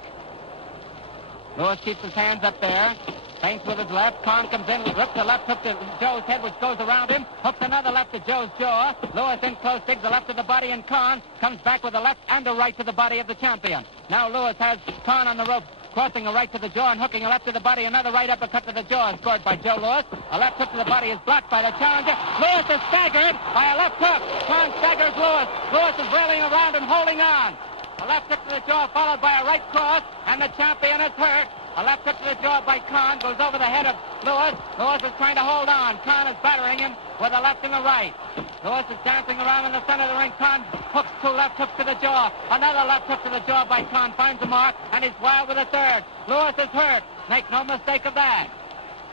Lewis keeps his hands up there. Feints with his left. Conn comes in, rips the left hook to Joe's head, which goes around him. Hooks another left to Joe's jaw. Lewis in close, digs the left to the body, and Conn comes back with a left and a right to the body of the champion. Now Lewis has Conn on the rope, crossing a right to the jaw and hooking a left to the body. Another right uppercut to the jaw is scored by Joe Lewis. A left hook to the body is blocked by the challenger. Lewis is staggered by a left hook. Conn staggers Lewis. Lewis is railing around and holding on. A left hook to the jaw followed by a right cross, and the champion is hurt. A left hook to the jaw by Conn goes over the head of Lewis. Lewis is trying to hold on. Conn is battering him with a left and a right. Lewis is dancing around in the center of the ring. Conn hooks 2 left hooks to the jaw. Another left hook to the jaw by Conn finds a mark, and he's wild with a third. Lewis is hurt. Make no mistake of that.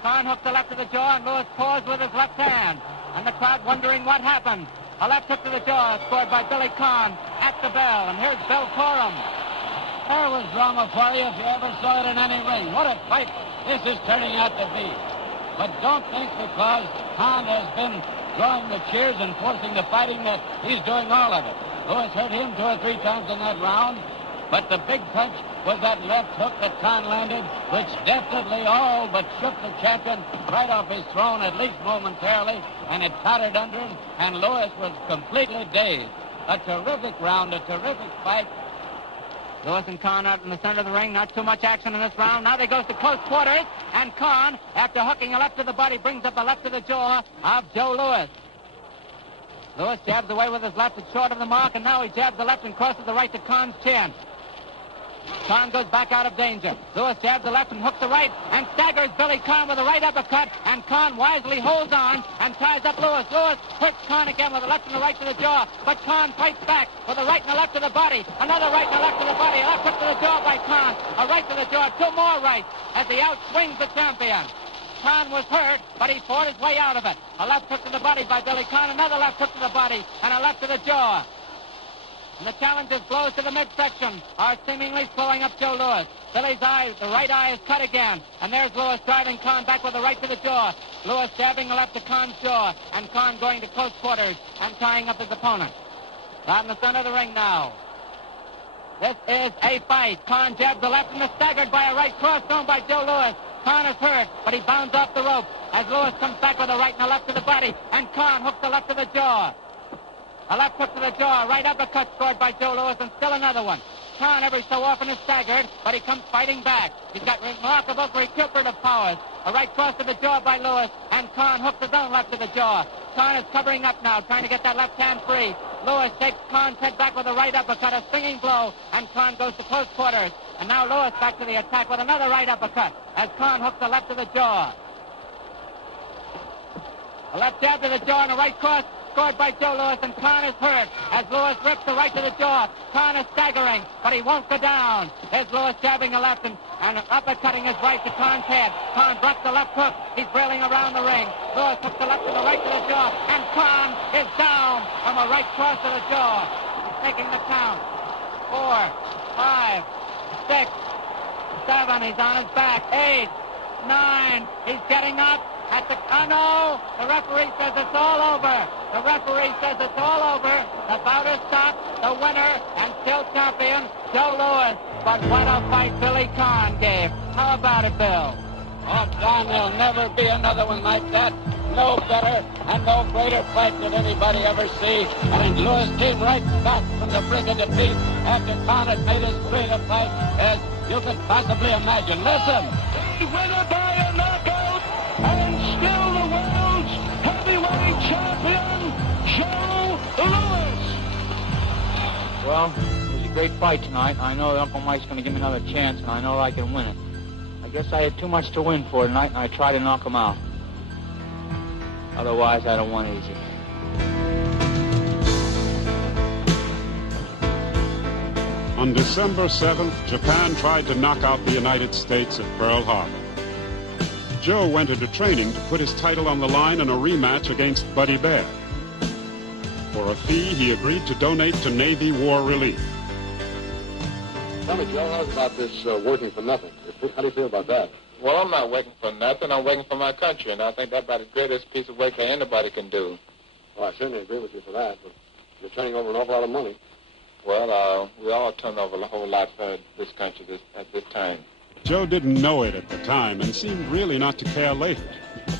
Conn hooks a left to the jaw, and Lewis paws with his left hand. And the crowd wondering what happened. A left hook to the jaw scored by Billy Conn at the bell. And here's Bill Corum. There was drama for you if you ever saw it in any ring. What a fight this is turning out to be. But don't think because Conn has been drawing the cheers and forcing the fighting that he's doing all of it. Lewis hurt him 2 or 3 times in that round. But the big punch was that left hook that Conn landed, which definitely all but shook the champion right off his throne, at least momentarily, and it tottered under him, and Lewis was completely dazed. A terrific round, a terrific fight. Lewis and Conn out in the center of the ring. Not too much action in this round. Now they goes to close quarters. And Conn, after hooking a left to the body, brings up a left to the jaw of Joe Lewis. Lewis jabs away with his left. It's short of the mark. And now he jabs the left and crosses the right to Conn's chin. Conn goes back out of danger. Lewis jabs the left and hooks the right and staggers Billy Conn with a right uppercut. And Conn wisely holds on and ties up Lewis. Lewis hits Conn again with a left and a right to the jaw. But Conn fights back with a right and a left to the body. Another right and a left to the body. A left hook to the jaw by Conn. A right to the jaw. 2 more rights as he outswings the champion. Conn was hurt, but he fought his way out of it. A left hook to the body by Billy Conn. Another left hook to the body and a left to the jaw. And the challenger's blows to the midsection are seemingly slowing up Joe Lewis. Billy's eye, the right eye is cut again. And there's Lewis driving Conn back with a right to the jaw. Lewis jabbing the left to Conn's jaw. And Conn going to close quarters and tying up his opponent. Out in the center of the ring now. This is a fight. Conn jabs the left and is staggered by a right cross thrown by Joe Lewis. Conn is hurt, but he bounds off the rope as Lewis comes back with a right and a left to the body. And Conn hooks the left to the jaw. A left hook to the jaw, right uppercut scored by Joe Louis, and still another one. Kahn every so often is staggered, but he comes fighting back. He's got remarkable recuperative powers. A right cross to the jaw by Louis, and Kahn hooks his own left to the jaw. Kahn is covering up now, trying to get that left hand free. Louis takes Kahn's head back with a right uppercut, a swinging blow, and Kahn goes to close quarters. And now Louis back to the attack with another right uppercut, as Kahn hooks the left to the jaw. A left jab to the jaw and a right cross scored by Joe Louis, and Kahn is hurt as Louis rips the right to the jaw. Kahn is staggering, but he won't go down. There's Louis jabbing the left and uppercutting his right to Kahn's head. Kahn blocks the left hook. He's railing around the ring. Louis hooks the left and the right to the jaw, and Kahn is down from a right cross to the jaw. He's taking the count. 4, 5, 6, 7. He's on his back. 8, 9. He's getting up. Oh no! The referee says it's all over. The referee says it's all over. The bout is stopped. The winner and still champion, Joe Louis. But what a fight Billy Kahn gave. How about it, Bill? Oh, Don, there'll never be another one like that. No better and no greater fight did anybody ever see. And Louis came right back from the brink of defeat after Kahn had made as great a fight as you could possibly imagine. Listen. The winner by a knockout, and still the world's heavyweight champion, Joe Louis. Well, it was a great fight tonight. I know that Uncle Mike's going to give me another chance, and I know I can win it. I guess I had too much to win for tonight, and I tried to knock him out. Otherwise, I'd have won easy. On December 7th, Japan tried to knock out the United States at Pearl Harbor. Joe went into training to put his title on the line in a rematch against Buddy Bear. For a fee, he agreed to donate to Navy War Relief. Tell me, Joe, how's about this working for nothing? How do you feel about that? Well, I'm not working for nothing. I'm working for my country, and I think that's about the greatest piece of work that anybody can do. Well, I certainly agree with you for that, but you're turning over an awful lot of money. Well, we all turn over a whole lot for this country at this time. Joe didn't know it at the time and seemed really not to care later.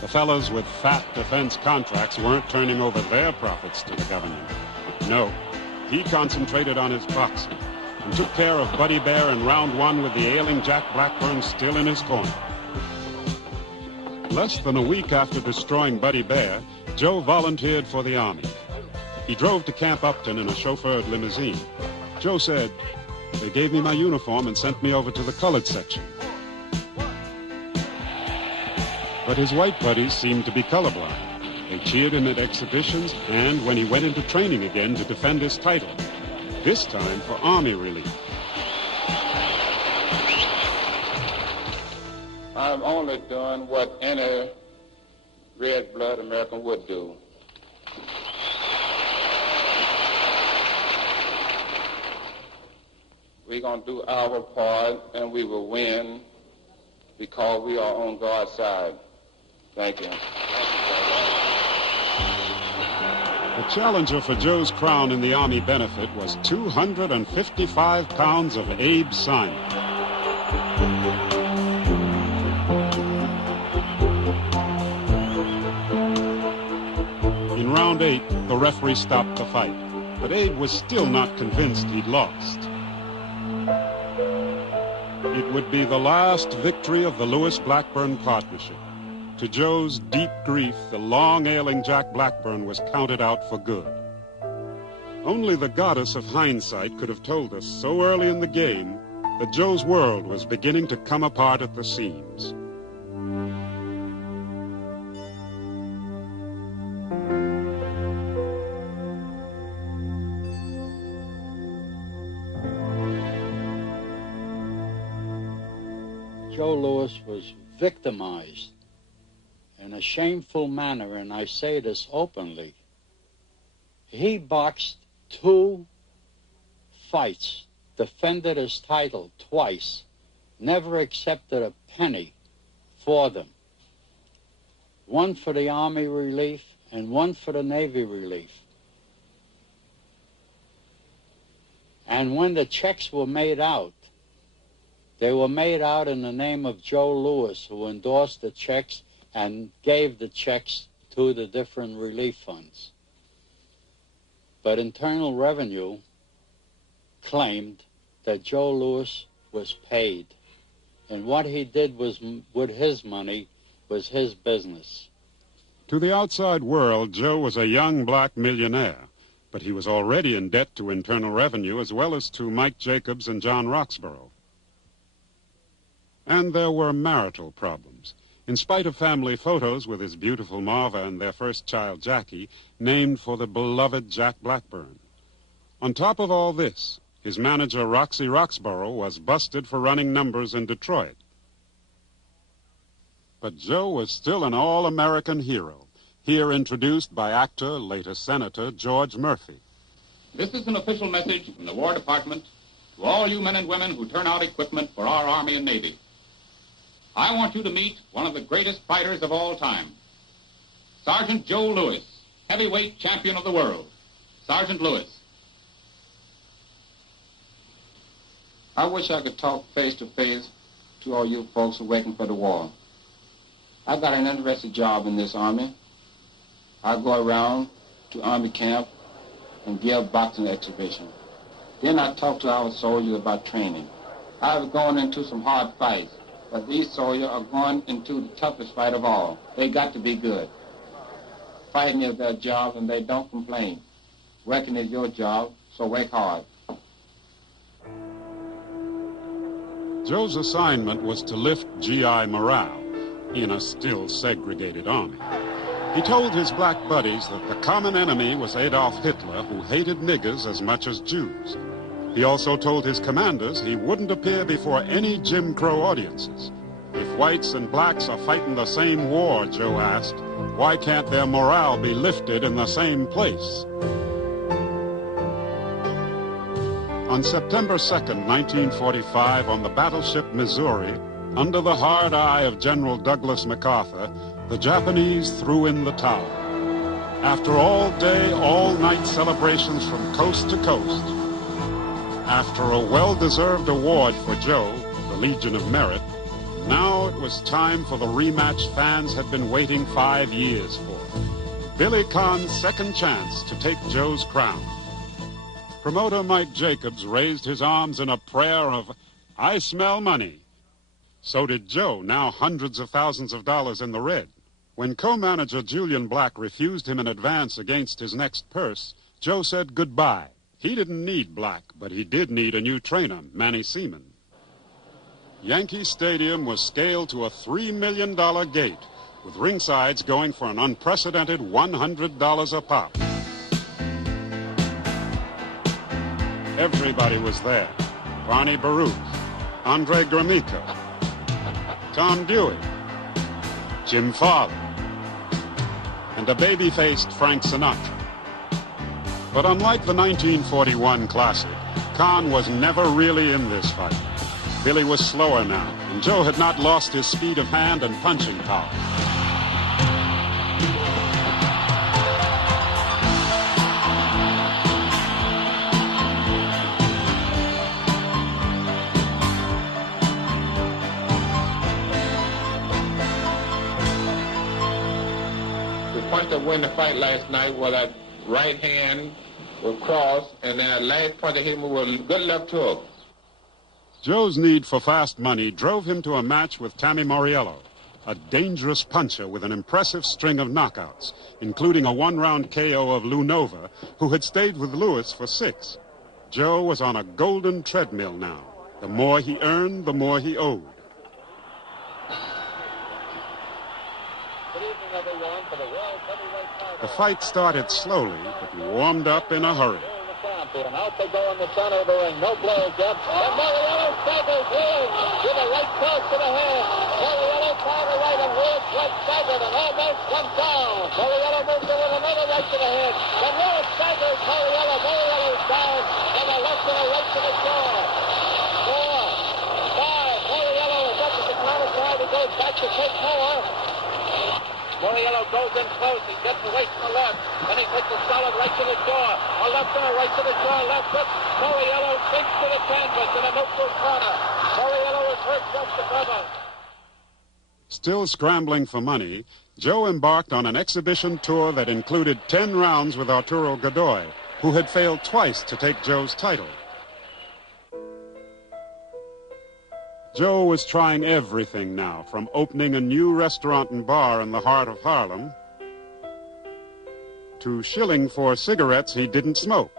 The fellows with fat defense contracts weren't turning over their profits to the government. No, he concentrated on his boxing and took care of Buddy Bear in round 1 with the ailing Jack Blackburn still in his corner. Less than a week after destroying Buddy Bear, Joe volunteered for the Army. He drove to Camp Upton in a chauffeured limousine. Joe said, "They gave me my uniform and sent me over to the colored section." But his white buddies seemed to be colorblind. They cheered him at exhibitions and when he went into training again to defend his title, this time for Army relief. I'm only doing what any red-blood American would do. We're going to do our part, and we will win because we are on God's side. Thank you. The challenger for Joe's crown in the Army benefit was 255 pounds of Abe Simon. In round 8, the referee stopped the fight, but Abe was still not convinced he'd lost. It would be the last victory of the Louis-Blackburn partnership. To Joe's deep grief, the long-ailing Jack Blackburn was counted out for good. Only the goddess of hindsight could have told us so early in the game that Joe's world was beginning to come apart at the seams. Joe Louis was victimized in a shameful manner, and I say this openly. He boxed 2 fights, defended his title twice, never accepted a penny for them. 1 for the Army relief and 1 for the Navy relief. And when the checks were made out, they were made out in the name of Joe Louis, who endorsed the checks and gave the checks to the different relief funds. But Internal Revenue claimed that Joe Louis was paid. And what he did was with his money was his business. To the outside world, Joe was a young black millionaire, but he was already in debt to Internal Revenue as well as to Mike Jacobs and John Roxborough. And there were marital problems. In spite of family photos with his beautiful Marva and their first child, Jackie, named for the beloved Jack Blackburn. On top of all this, his manager, Roxy Roxborough, was busted for running numbers in Detroit. But Joe was still an all-American hero, here introduced by actor, later Senator, George Murphy. This is an official message from the War Department to all you men and women who turn out equipment for our Army and Navy. I want you to meet one of the greatest fighters of all time, Sergeant Joe Louis, heavyweight champion of the world. Sergeant Louis. I wish I could talk face-to-face to all you folks who are waiting for the war. I got an interesting job in this Army. I go around to Army camp and give boxing exhibition. Then I talk to our soldiers about training. I've gone into some hard fights, but these soldiers are going into the toughest fight of all. They got to be good. Fighting is their job and they don't complain. Working is your job, so work hard. Joe's assignment was to lift GI morale in a still segregated army. He told his black buddies that the common enemy was Adolf Hitler, who hated niggers as much as Jews. He also told his commanders he wouldn't appear before any Jim Crow audiences. If whites and blacks are fighting the same war, Joe asked, why can't their morale be lifted in the same place? On September 2nd, 1945, on the battleship Missouri, under the hard eye of General Douglas MacArthur, the Japanese threw in the towel. After all-day, all-night celebrations from coast to coast, after a well-deserved award for Joe, the Legion of Merit, now it was time for the rematch fans had been waiting 5 years for. Billy Kahn's second chance to take Joe's crown. Promoter Mike Jacobs raised his arms in a prayer of, I smell money. So did Joe, now hundreds of thousands of dollars in the red. When co-manager Julian Black refused him an advance against his next purse, Joe said goodbye. He didn't need Black, but he did need a new trainer, Manny Seaman. Yankee Stadium was scaled to a $3 million gate, with ringsides going for an unprecedented $100 a pop. Everybody was there. Barney Baruch, Andre Gromyko, Tom Dewey, Jim Farley, and a baby-faced Frank Sinatra. But unlike the 1941 Classic, Kahn was never really in this fight. Billy was slower now, and Joe had not lost his speed of hand and punching power. The punch that won the fight last night was that right hand was crossed, and that last punch that hit me was a good left hook. Joe's need for fast money drove him to a match with Tammy Moriello, a dangerous puncher with an impressive string of knockouts, including a one-round KO of Lou Nova, who had stayed with Louis for 6. Joe was on a golden treadmill now. The more he earned, the more he owed. The fight started slowly, but warmed up in a hurry. Out they go in the center of the ring. No blows yet. And Moriello staggers in with a right cross to the head. Moriello power right and Lewis right staggered and almost went down. Moriello moves in with another right to the head. And Lewis staggers Moriello. Moriello's down. And a left and a right to the jaw. 4, 5. Moriello is up at the counter side. He goes back to take more. Moriello goes in close. He gets away from the left. And he takes a solid right to the jaw. A left and a right to the jaw. Left hook. Moriello sinks to the canvas in a neutral corner. Moriello is hurt just above him. Still scrambling for money, Joe embarked on an exhibition tour that included 10 rounds with Arturo Godoy, who had failed twice to take Joe's title. Joe was trying everything now, from opening a new restaurant and bar in the heart of Harlem to shilling for cigarettes he didn't smoke.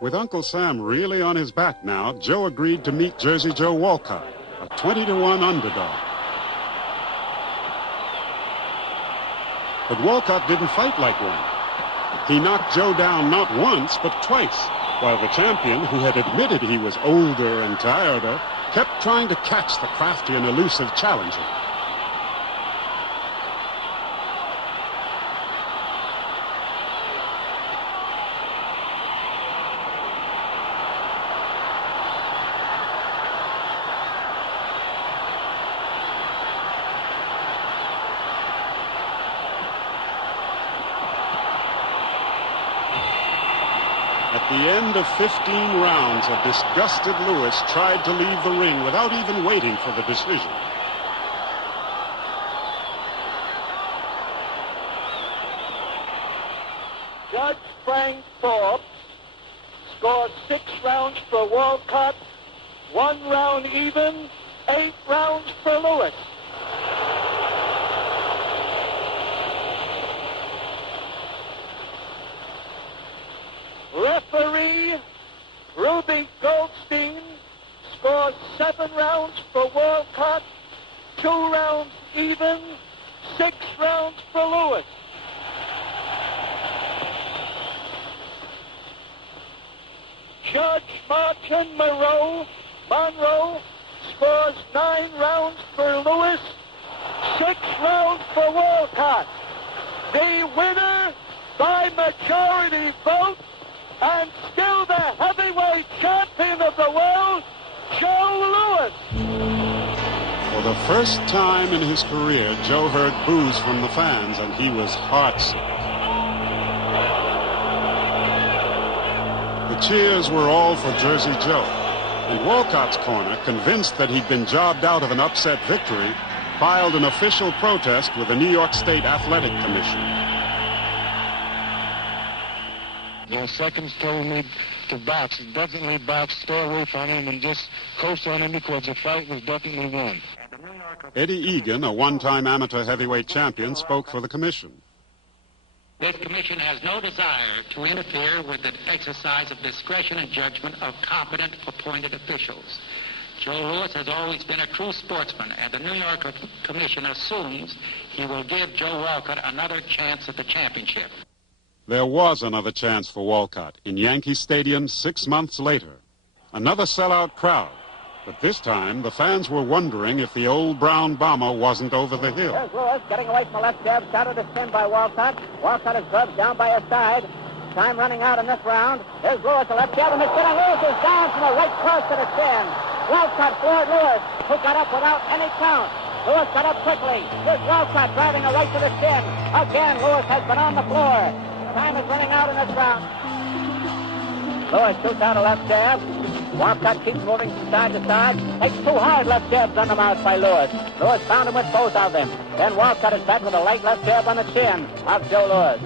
With Uncle Sam really on his back now, Joe agreed to meet Jersey Joe Walcott, a 20-to-1 underdog. But Walcott didn't fight like one. He knocked Joe down not once, but twice, while the champion, who had admitted he was older and tireder, kept trying to catch the crafty and elusive challenger. At the end of 15 rounds, a disgusted Lewis tried to leave the ring without even waiting for the decision. Judge Frank Forbes scored 6 rounds for Walcott, 1 round even, 8 rounds for Lewis. Referee Ruby Goldstein scores 7 rounds for Walcott, 2 rounds even, 6 rounds for Lewis. Judge Martin Monroe scores 9 rounds for Lewis, 6 rounds for Walcott. The winner by majority vote, and still the heavyweight champion of the world, Joe Louis. For the first time in his career, Joe heard boos from the fans, and he was heartsick. The cheers were all for Jersey Joe, and Walcott's corner, convinced that he'd been jobbed out of an upset victory, filed an official protest with the New York State Athletic Commission. The seconds told me to box, definitely box, stay away from him, and just coast on him because the fight was definitely won. Eddie Egan, a one-time amateur heavyweight champion, spoke for the commission. This commission has no desire to interfere with the exercise of discretion and judgment of competent appointed officials. Joe Louis has always been a true sportsman, and the New York Commission assumes he will give Joe Walcott another chance at the championship. There was another chance for Walcott in Yankee Stadium 6 months later. Another sellout crowd, but this time the fans were wondering if the old brown bomber wasn't over the hill. Here's Louis getting away from the left jab, started to spin by Walcott. Walcott is gloved down by his side. Time running out in this round. Here's Louis, the left jab, and the spin, and Louis is down from the right cross to the chin. Walcott floored Louis, who got up without any count. Louis got up quickly. Here's Walcott driving a right to the chin. Again, Louis has been on the floor. Time is running out in this round. Louis shoots out a left jab. Walcott keeps moving from side to side. Takes 2 hard left jabs on the mouth by Louis. Louis found him with both of them. Then Walcott is back with a light left jab on the chin of Joe Louis.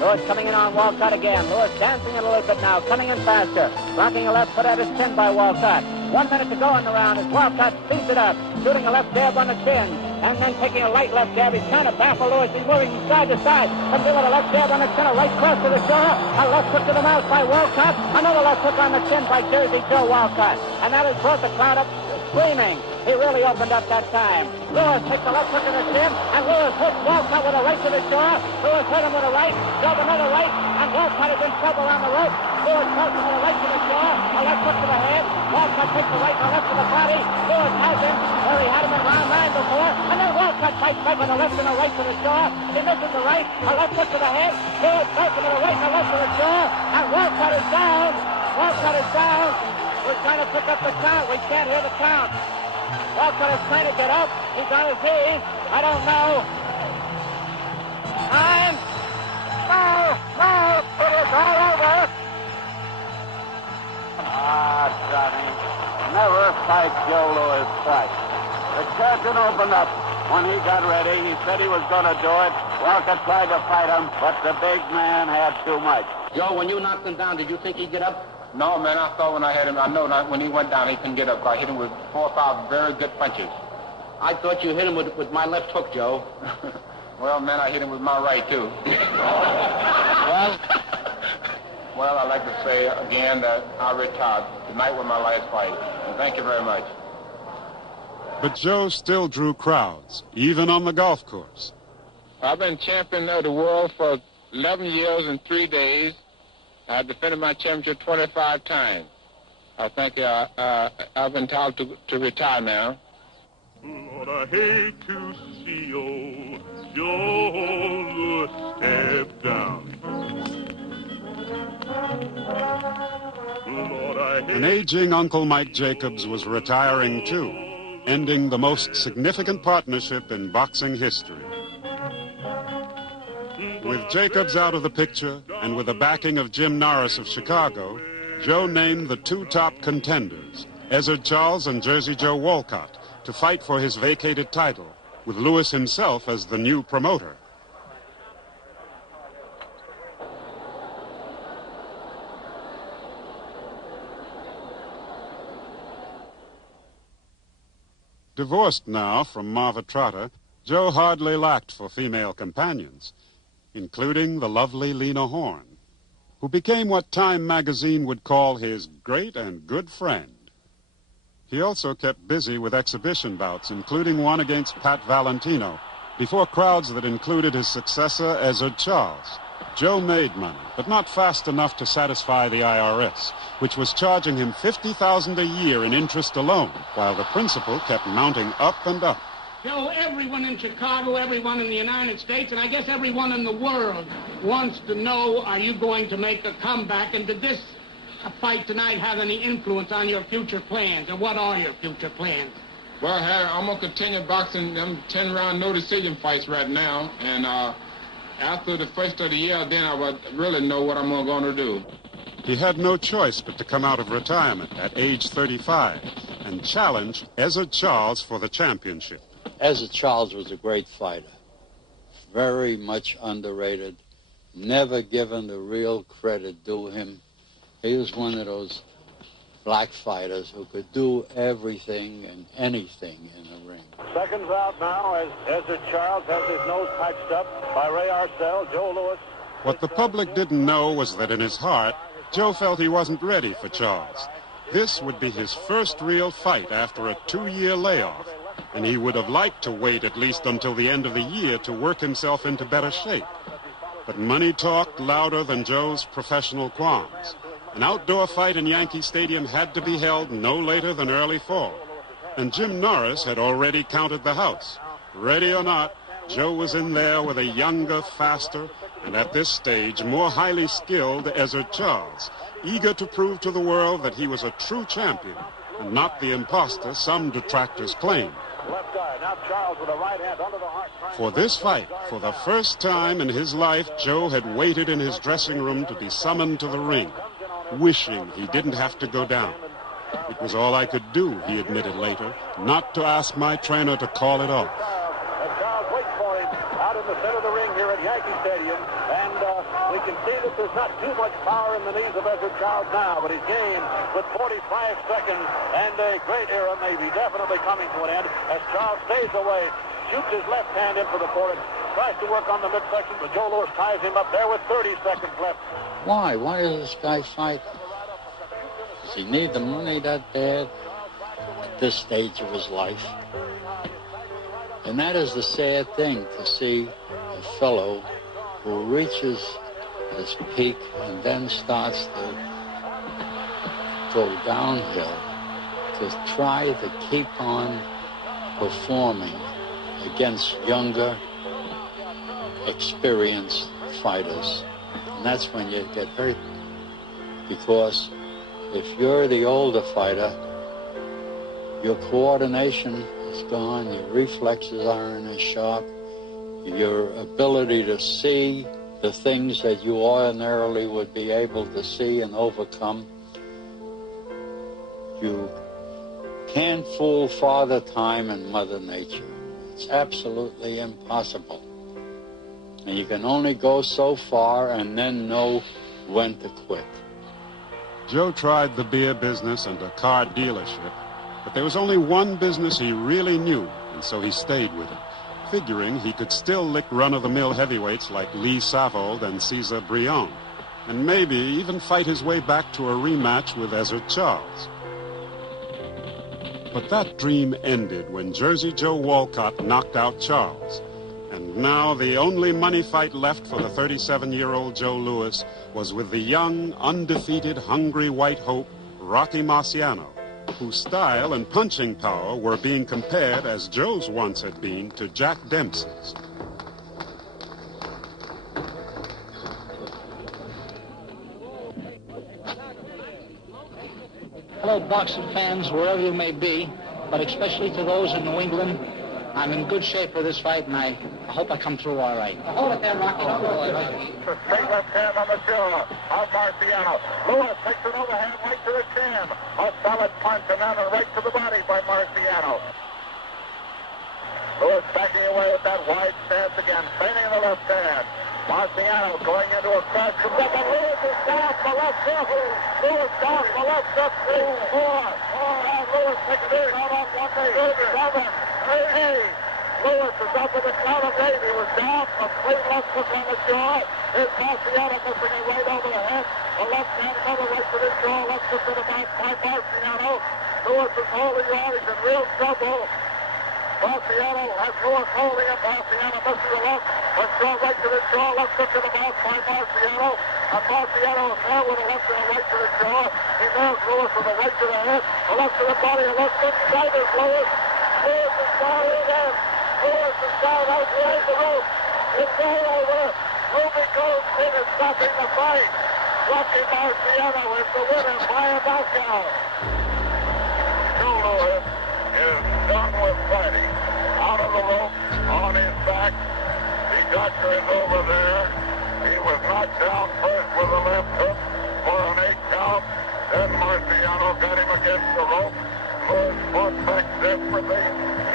Louis coming in on Walcott again. Louis dancing a little bit now, coming in faster. Blocking a left foot at his chin by Walcott. 1 minute to go in the round as Walcott speeds it up, shooting a left jab on the chin, and then taking a light left jab. He's trying to baffle Louis. He's moving from side to side. Comes in with a left jab on the chin, a right cross to the shoulder, a left hook to the mouth by Walcott, another left hook on the chin by Jersey Joe Walcott. And that has brought the crowd up screaming. He really opened up that time. Louis takes a left hook to the chin, and Louis hits Walcott with a right to the jaw. Louis hit him with a right, drove another right, and Walcott is in trouble on the rope. Louis throws him with a right to the jaw, a left hook to the head. Walcott takes the right and a left to the body. Louis has him where he had him in round 9 before, and then Walcott fights back with a left and a right to the jaw. He misses the right, a left hook to the head. Louis throws him with a right and a left to the jaw, and Walcott is down. Walcott is down. We're trying to pick up the count. We can't hear the count. Walcott is trying to get up. He's on his knees. I don't know. Time. No, it is all over. Johnny. Never fight Joe Louis twice. The curtain opened up. when he got ready. He said he was going to do it. Walker tried to fight him, but the big man had too much. Joe, when you knocked him down, did you think he'd get up? No, man, I thought when I had him, I know that when he went down, he couldn't get up. I hit him with 4 or 5 very good punches. I thought you hit him with my left hook, Joe. Well, man, I hit him with my right, too. Well, I'd like to say again that I retired. Tonight was my last fight. And thank you very much. But Joe still drew crowds, even on the golf course. I've been champion of the world for 11 years and 3 days. I've defended my championship 25 times. I think I've been told to retire now. Lord, I hate to see old Joe Louis step down. Lord, I hate... An aging Uncle Mike Jacobs was retiring too, ending the most significant partnership in boxing history. With Jacobs out of the picture, and with the backing of Jim Norris of Chicago, Joe named the 2 top contenders, Ezzard Charles and Jersey Joe Walcott, to fight for his vacated title, with Louis himself as the new promoter. Divorced now from Marva Trotter, Joe hardly lacked for female companions, including the lovely Lena Horne, who became what Time magazine would call his great and good friend. He also kept busy with exhibition bouts, including one against Pat Valentino, before crowds that included his successor, Ezzard Charles. Joe made money, but not fast enough to satisfy the IRS, which was charging him $50,000 a year in interest alone, while the principal kept mounting up and up. Joe, everyone in Chicago, everyone in the United States, and I guess everyone in the world wants to know, are you going to make a comeback? And did this fight tonight have any influence on your future plans? And what are your future plans? Well, Harry, I'm going to continue boxing them 10-round no-decision fights right now. And after the first of the year, then I would really know what I'm going to do. He had no choice but to come out of retirement at age 35 and challenge Ezzard Charles for the championship. Ezzard Charles was a great fighter, very much underrated, never given the real credit due him. He was one of those black fighters who could do everything and anything in the ring. Seconds out now as Ezzard Charles has his nose patched up by Ray Arcel. Joe Louis. What the public didn't know was that in his heart, Joe felt he wasn't ready for Charles. This would be his first real fight after a 2-year layoff, and he would have liked to wait at least until the end of the year to work himself into better shape. But money talked louder than Joe's professional qualms. An outdoor fight in Yankee Stadium had to be held no later than early fall, and Jim Norris had already counted the house. Ready or not, Joe was in there with a younger, faster, and at this stage, more highly skilled Ezzard Charles, eager to prove to the world that he was a true champion, and not the imposter some detractors claimed. For this fight, for the first time in his life, Joe had waited in his dressing room to be summoned to the ring, wishing he didn't have to go down. It was all I could do, he admitted later, not to ask my trainer to call it off. Charles waits for him out in the center of the ring here at Yankee Stadium, and we can see that there's not too much power in the knees of Ezzard Charles now, but he's gained with 45 seconds, and a great era may be definitely coming to an end as Charles stays away, shoots his left hand in for the forehead, tries to work on the midsection, but Joe Louis ties him up there with 30 seconds left. Why? Why does this guy fight? Does he need the money that bad at this stage of his life? And that is the sad thing, to see a fellow who reaches his peak and then starts to go downhill, to try to keep on performing against younger, experienced fighters. And that's when you get hurt, because if you're the older fighter, your coordination is gone, your reflexes aren't as sharp, your ability to see the things that you ordinarily would be able to see and overcome. You can't fool Father Time and Mother Nature. It's absolutely impossible. And you can only go so far and then know when to quit. Joe tried the beer business and a car dealership, but there was only one business he really knew, and so he stayed with it, figuring he could still lick run-of-the-mill heavyweights like Lee Savold and Cesar Brion, and maybe even fight his way back to a rematch with Ezzard Charles. But that dream ended when Jersey Joe Walcott knocked out Charles. And now the only money fight left for the 37-year-old Joe Louis was with the young, undefeated, hungry white hope, Rocky Marciano, whose style and punching power were being compared, as Joe's once had been, to Jack Dempsey's. Hello, boxing fans, wherever you may be, but especially to those in New England. I'm in good shape for this fight, and I hope I come through all right. Hold it there, Rocky. Straight left hand on the jaw of Marciano. Louis takes an overhand right to the chin. A solid punch and then a right to the body by Marciano. Louis backing away with that wide stance again, feigning the left hand. Marciano going into a cross. And Louis is down for left hook. Louis down for left hook. 3, 4. And Louis takes it out on 1, 7. Hey, Louis is up in the count of 8. He was down, complete left hook on the jaw. Here's Marciano missing it right over the head. The left hand, another right to the jaw. Left hook to the mouth by Marciano. Louis is holding on. He's in real trouble. Marciano has Louis holding him. Marciano misses the left. A jaw right to the jaw. Left hook to the mouth by Marciano. And Marciano is now with a left and a right to the jaw. He nails Louis with a right to the head. A left to the body. A left hook. Staggers Louis. Louis is down again. Louis is down outside the rope. It's all over. Ruby Goldstein is stopping the fight. Rocky Marciano is the winner by a knockout. Joe Louis is done with fighting. Out of the rope, on his back. The doctor is over there. He was knocked down first with a left hook for an 8 count. Then Marciano got him against the rope. Louis fought back desperately,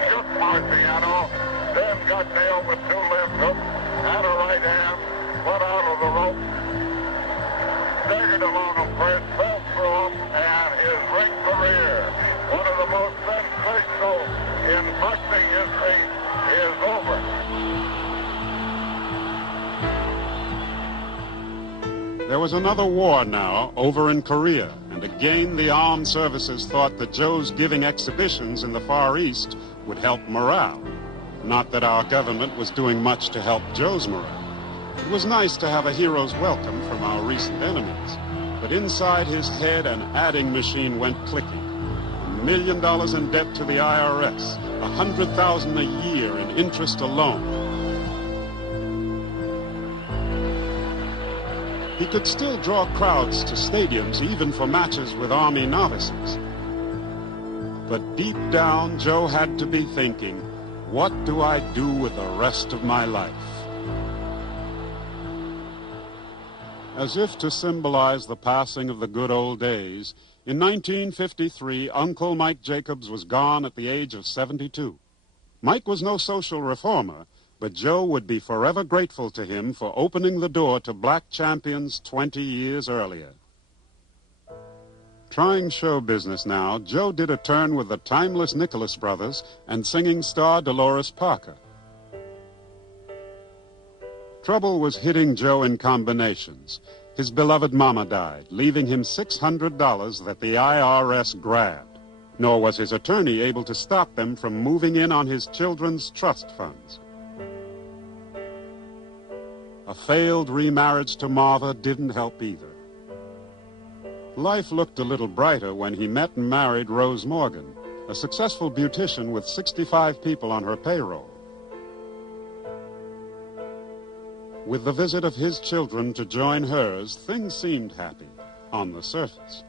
shook Marciano, then got nailed with 2 left hooks and a right hand, went out of the rope, staggered along him first, fell through him, and his ring career, one of the most sensational in boxing history, is over. There was another war now, over in Korea, and again the armed services thought that Joe's giving exhibitions in the Far East would help morale. Not that our government was doing much to help Joe's morale. It was nice to have a hero's welcome from our recent enemies, but inside his head an adding machine went clicking. $1 million in debt to the IRS, $100,000 a year in interest alone. He could still draw crowds to stadiums, even for matches with Army novices. But deep down, Joe had to be thinking, what do I do with the rest of my life? As if to symbolize the passing of the good old days, in 1953, Uncle Mike Jacobs was gone at the age of 72. Mike was no social reformer, but Joe would be forever grateful to him for opening the door to black champions 20 years earlier. Trying show business now, Joe did a turn with the timeless Nicholas Brothers and singing star Dolores Parker. Trouble was hitting Joe in combinations. His beloved mama died, leaving him $600 that the IRS grabbed. Nor was his attorney able to stop them from moving in on his children's trust funds. A failed remarriage to Martha didn't help either. Life looked a little brighter when he met and married Rose Morgan, a successful beautician with 65 people on her payroll. With the visit of his children to join hers, things seemed happy on the surface.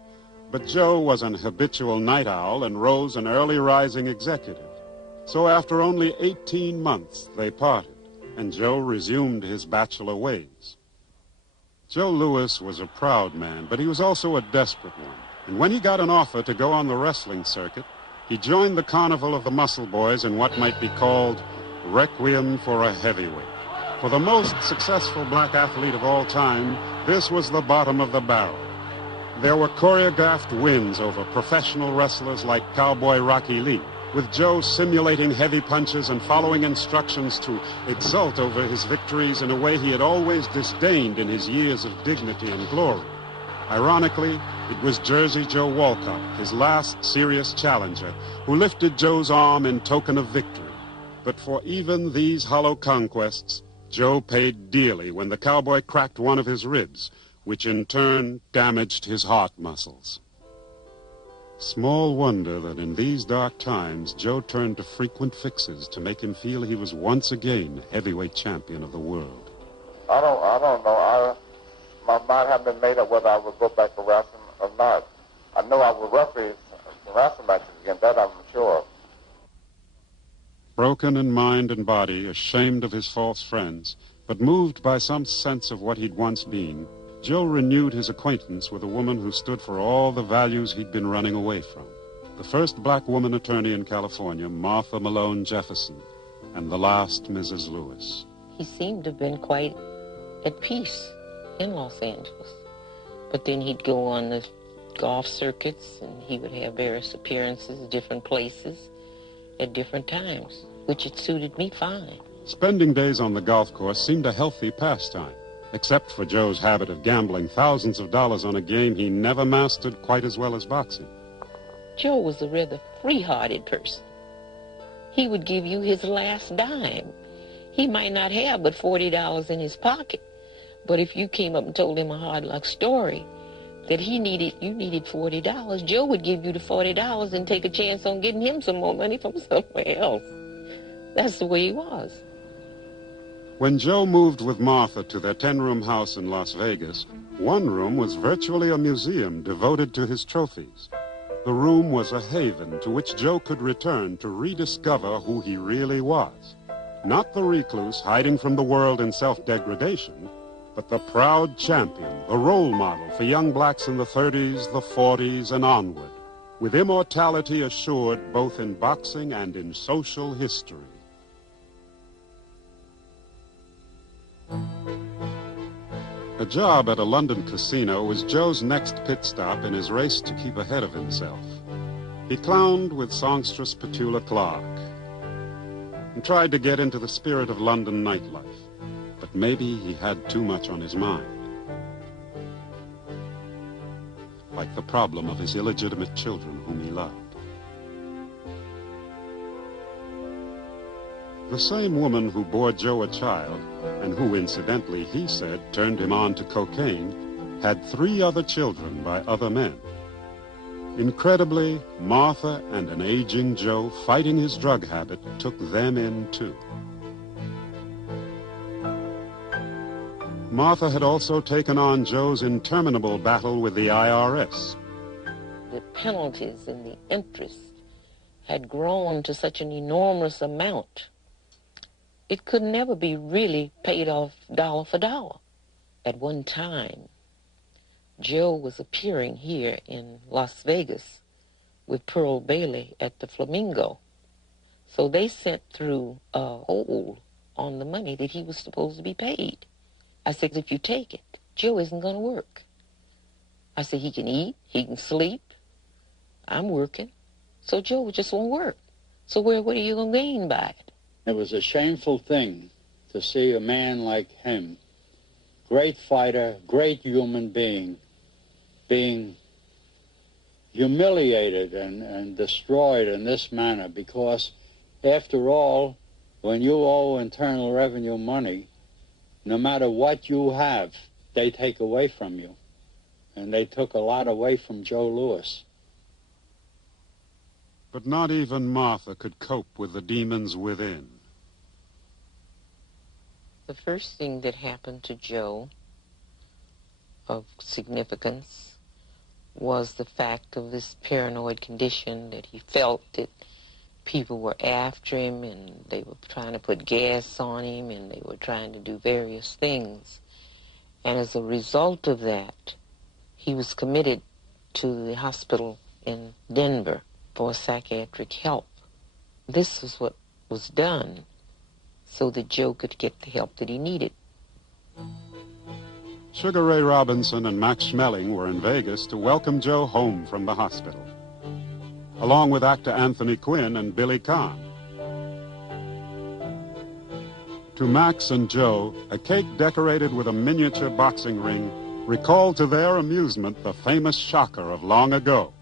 But Joe was an habitual night owl and Rose an early rising executive. So after only 18 months, they parted, and Joe resumed his bachelor ways. Joe Louis was a proud man, but he was also a desperate one. And when he got an offer to go on the wrestling circuit, he joined the carnival of the Muscle Boys in what might be called Requiem for a Heavyweight. For the most successful black athlete of all time, this was the bottom of the barrel. There were choreographed wins over professional wrestlers like Cowboy Rocky Lee, with Joe simulating heavy punches and following instructions to exult over his victories in a way he had always disdained in his years of dignity and glory. Ironically, it was Jersey Joe Walcott, his last serious challenger, who lifted Joe's arm in token of victory. But for even these hollow conquests, Joe paid dearly when the cowboy cracked one of his ribs, which in turn damaged his heart muscles. Small wonder that in these dark times, Joe turned to frequent fixes to make him feel he was once again heavyweight champion of the world. I don't know. My mind hadn't been made up whether I would go back to wrestling or not. I know I would referee wrestling matches again, that I'm sure of. Broken in mind and body, ashamed of his false friends, but moved by some sense of what he'd once been, Joe renewed his acquaintance with a woman who stood for all the values he'd been running away from. The first black woman attorney in California, Martha Malone Jefferson, and the last Mrs. Lewis. He seemed to have been quite at peace in Los Angeles. But then he'd go on the golf circuits, and he would have various appearances, different places, at different times, which it suited me fine. Spending days on the golf course seemed a healthy pastime, except for Joe's habit of gambling thousands of dollars on a game he never mastered quite as well as boxing. Joe was a rather free-hearted person. He would give you his last dime. He might not have but $40 in his pocket, but if you came up and told him a hard luck story that you needed $40, Joe would give you the $40 and take a chance on getting him some more money from somewhere else. That's the way he was. When Joe moved with Martha to their 10-room house in Las Vegas, one room was virtually a museum devoted to his trophies. The room was a haven to which Joe could return to rediscover who he really was. Not the recluse hiding from the world in self-degradation, but the proud champion, the role model for young blacks in the 30s, the 40s, and onward, with immortality assured both in boxing and in social history. A job at a London casino was Joe's next pit stop in his race to keep ahead of himself. He clowned with songstress Petula Clark and tried to get into the spirit of London nightlife. But maybe he had too much on his mind. Like the problem of his illegitimate children whom he loved. The same woman who bore Joe a child, and who, incidentally, he said, turned him on to cocaine, had 3 other children by other men. Incredibly, Martha and an aging Joe, fighting his drug habit, took them in too. Martha had also taken on Joe's interminable battle with the IRS. The penalties and the interest had grown to such an enormous amount. It could never be really paid off dollar for dollar. At one time, Joe was appearing here in Las Vegas with Pearl Bailey at the Flamingo. So they sent through a hold on the money that he was supposed to be paid. I said, if you take it, Joe isn't going to work. I said, he can eat, he can sleep. I'm working. So Joe just won't work. So what are you going to gain by it? It was a shameful thing to see a man like him, great fighter, great human being humiliated and destroyed in this manner, because after all, when you owe Internal Revenue money, no matter what you have, they take away from you. And they took a lot away from Joe Louis. But not even Martha could cope with the demons within. The first thing that happened to Joe of significance was the fact of this paranoid condition that he felt that people were after him and they were trying to put gas on him and they were trying to do various things. And as a result of that, he was committed to the hospital in Denver for psychiatric help. This is what was done. so that Joe could get the help that he needed. Sugar Ray Robinson and Max Schmeling were in Vegas to welcome Joe home from the hospital, along with actor Anthony Quinn and Billy Kahn. To Max and Joe, a cake decorated with a miniature boxing ring recalled to their amusement the famous shocker of long ago.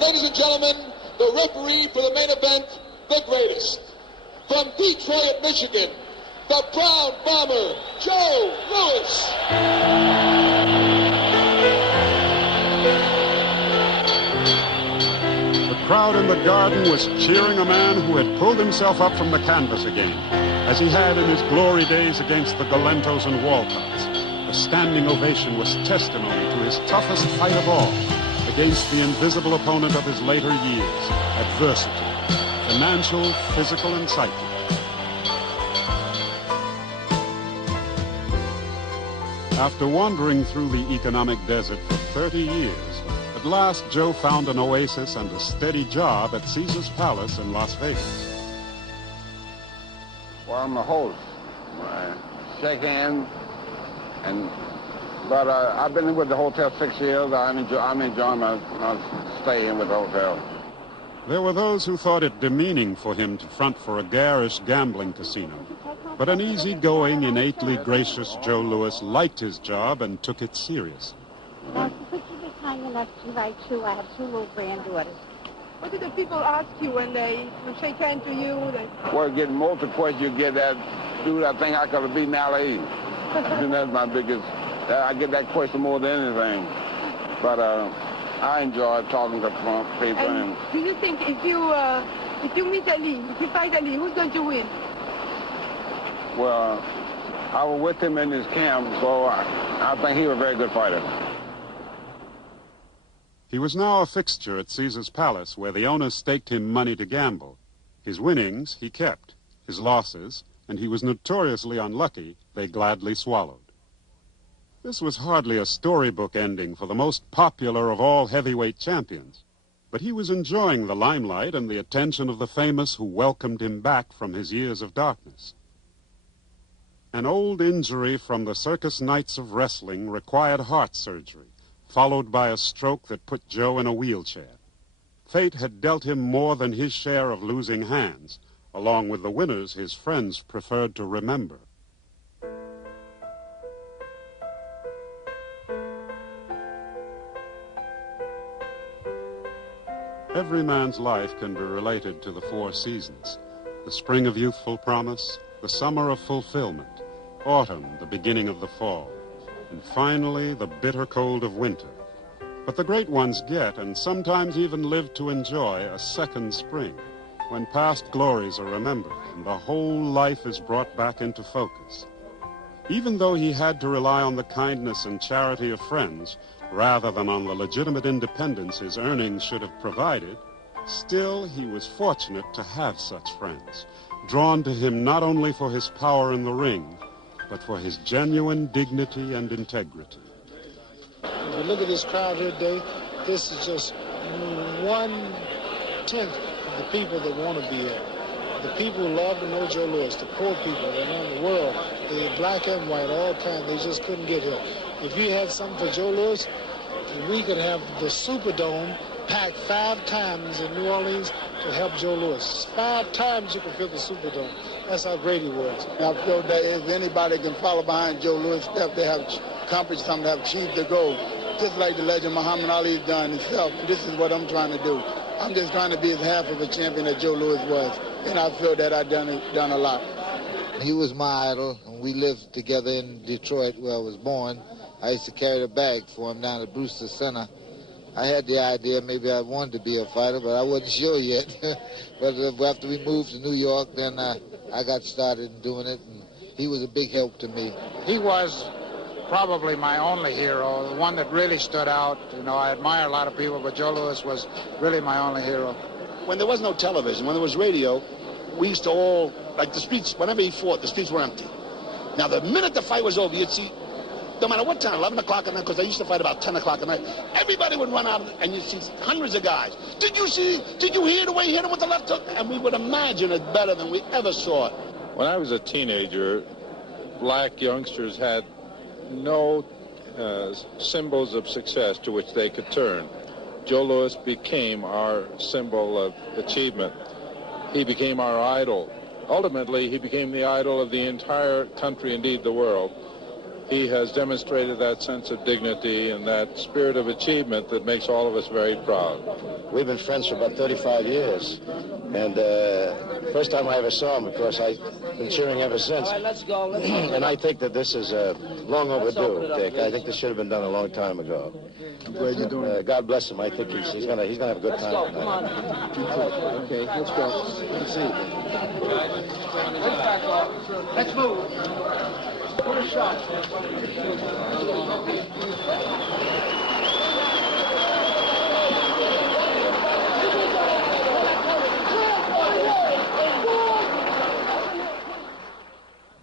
Ladies and gentlemen, the referee for the main event, the greatest. From Detroit, Michigan, the Brown Bomber, Joe Louis. The crowd in the garden was cheering a man who had pulled himself up from the canvas again, as he had in his glory days against the Galentos and Walcotts. The standing ovation was testimony to his toughest fight of all, against the invisible opponent of his later years, adversity, financial, physical, and psychic. After wandering through the economic desert for 30 years, at last Joe found an oasis and a steady job at Caesar's Palace in Las Vegas. Well, I'm the host. I shake hands, but I've been with the hotel 6 years. I'm enjoying my stay in with the hotel. There were those who thought it demeaning for him to front for a garish gambling casino. But an easygoing, innately gracious Joe Louis liked his job and took it seriously. Now, could you be kind enough to write two? I have two little granddaughters. What do the people ask you when they shake hands to you? Well, getting most of the questions you get that, dude, I think I could have beaten Ali. And that's my biggest, I get that question more than anything. But I enjoy talking to people. And do you think if you meet Ali, if you fight Ali, who's going to win? Well, I was with him in his camp, so I think he was a very good fighter. He was now a fixture at Caesar's Palace, where the owners staked him money to gamble. His winnings he kept. His losses, and he was notoriously unlucky, they gladly swallowed. This was hardly a storybook ending for the most popular of all heavyweight champions, but he was enjoying the limelight and the attention of the famous who welcomed him back from his years of darkness. An old injury from the circus nights of wrestling required heart surgery, followed by a stroke that put Joe in a wheelchair. Fate had dealt him more than his share of losing hands, along with the winners his friends preferred to remember. Every man's life can be related to the four seasons: the spring of youthful promise, the summer of fulfillment, autumn, the beginning of the fall, and finally the bitter cold of winter. But the great ones get, and sometimes even live to enjoy, a second spring, when past glories are remembered and the whole life is brought back into focus. Even though he had to rely on the kindness and charity of friends, rather than on the legitimate independence his earnings should have provided, still he was fortunate to have such friends, drawn to him not only for his power in the ring, but for his genuine dignity and integrity. If you look at this crowd here today, this is just 1/10 of the people that want to be here. The people who love to know Joe Louis, the poor people around the world, the black and white, all kinds, they just couldn't get here. If you had something for Joe Louis, we could have the Superdome packed 5 times in New Orleans to help Joe Louis. 5 times you could fill the Superdome. That's how great he was. I feel that if anybody can follow behind Joe Louis' step, they have accomplished something, they have achieved their goal. Just like the legend Muhammad Ali's done himself. This is what I'm trying to do. I'm just trying to be as half of a champion that Joe Louis was. And I feel that I've done a lot. He was my idol, and we lived together in Detroit where I was born. I used to carry the bag for him down at Brewster Center. I had the idea maybe I wanted to be a fighter, but I wasn't sure yet. But after we moved to New York, then I got started doing it, and he was a big help to me. He was probably my only hero, the one that really stood out. You know, I admire a lot of people, but Joe Louis was really my only hero. When there was no television, when there was radio, we used to all, like the streets, whenever he fought, the streets were empty. Now, the minute the fight was over, you'd see no matter what time, 11 o'clock at night, because I used to fight about 10 o'clock at night. Everybody would run out, and you'd see hundreds of guys. Did you hear the way he hit him with the left hook? And we would imagine it better than we ever saw it. When I was a teenager, black youngsters had no symbols of success to which they could turn. Joe Louis became our symbol of achievement. He became our idol. Ultimately, he became the idol of the entire country, indeed the world. He has demonstrated that sense of dignity and that spirit of achievement that makes all of us very proud. We've been friends for about 35 years. And first time I ever saw him, of course, I've been cheering ever since. All right, let's go. And I think that this is long overdue, Dick. I think this should have been done a long time ago. I'm glad you're doing it. God bless him. I think he's gonna have a good time. Let's go. Come on. Okay, let's go. Let's see. Let's move. Put a shot.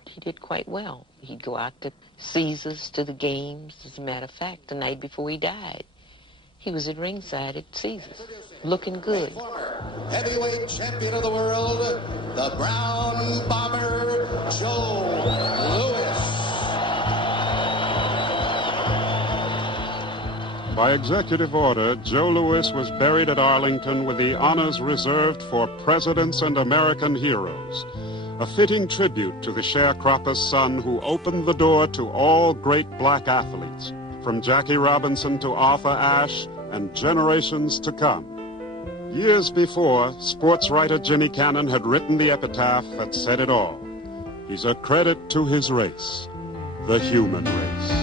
He did quite well. He'd go out to Caesars, to the games. As a matter of fact, the night before he died, he was at ringside at Caesars, looking good. Heavyweight champion of the world, the Brown Bomber, Joe Louis. By executive order, Joe Louis was buried at Arlington with the honors reserved for presidents and American heroes. A fitting tribute to the sharecropper's son who opened the door to all great black athletes, from Jackie Robinson to Arthur Ashe and generations to come. Years before, sports writer Jimmy Cannon had written the epitaph that said it all. He's a credit to his race, the human race.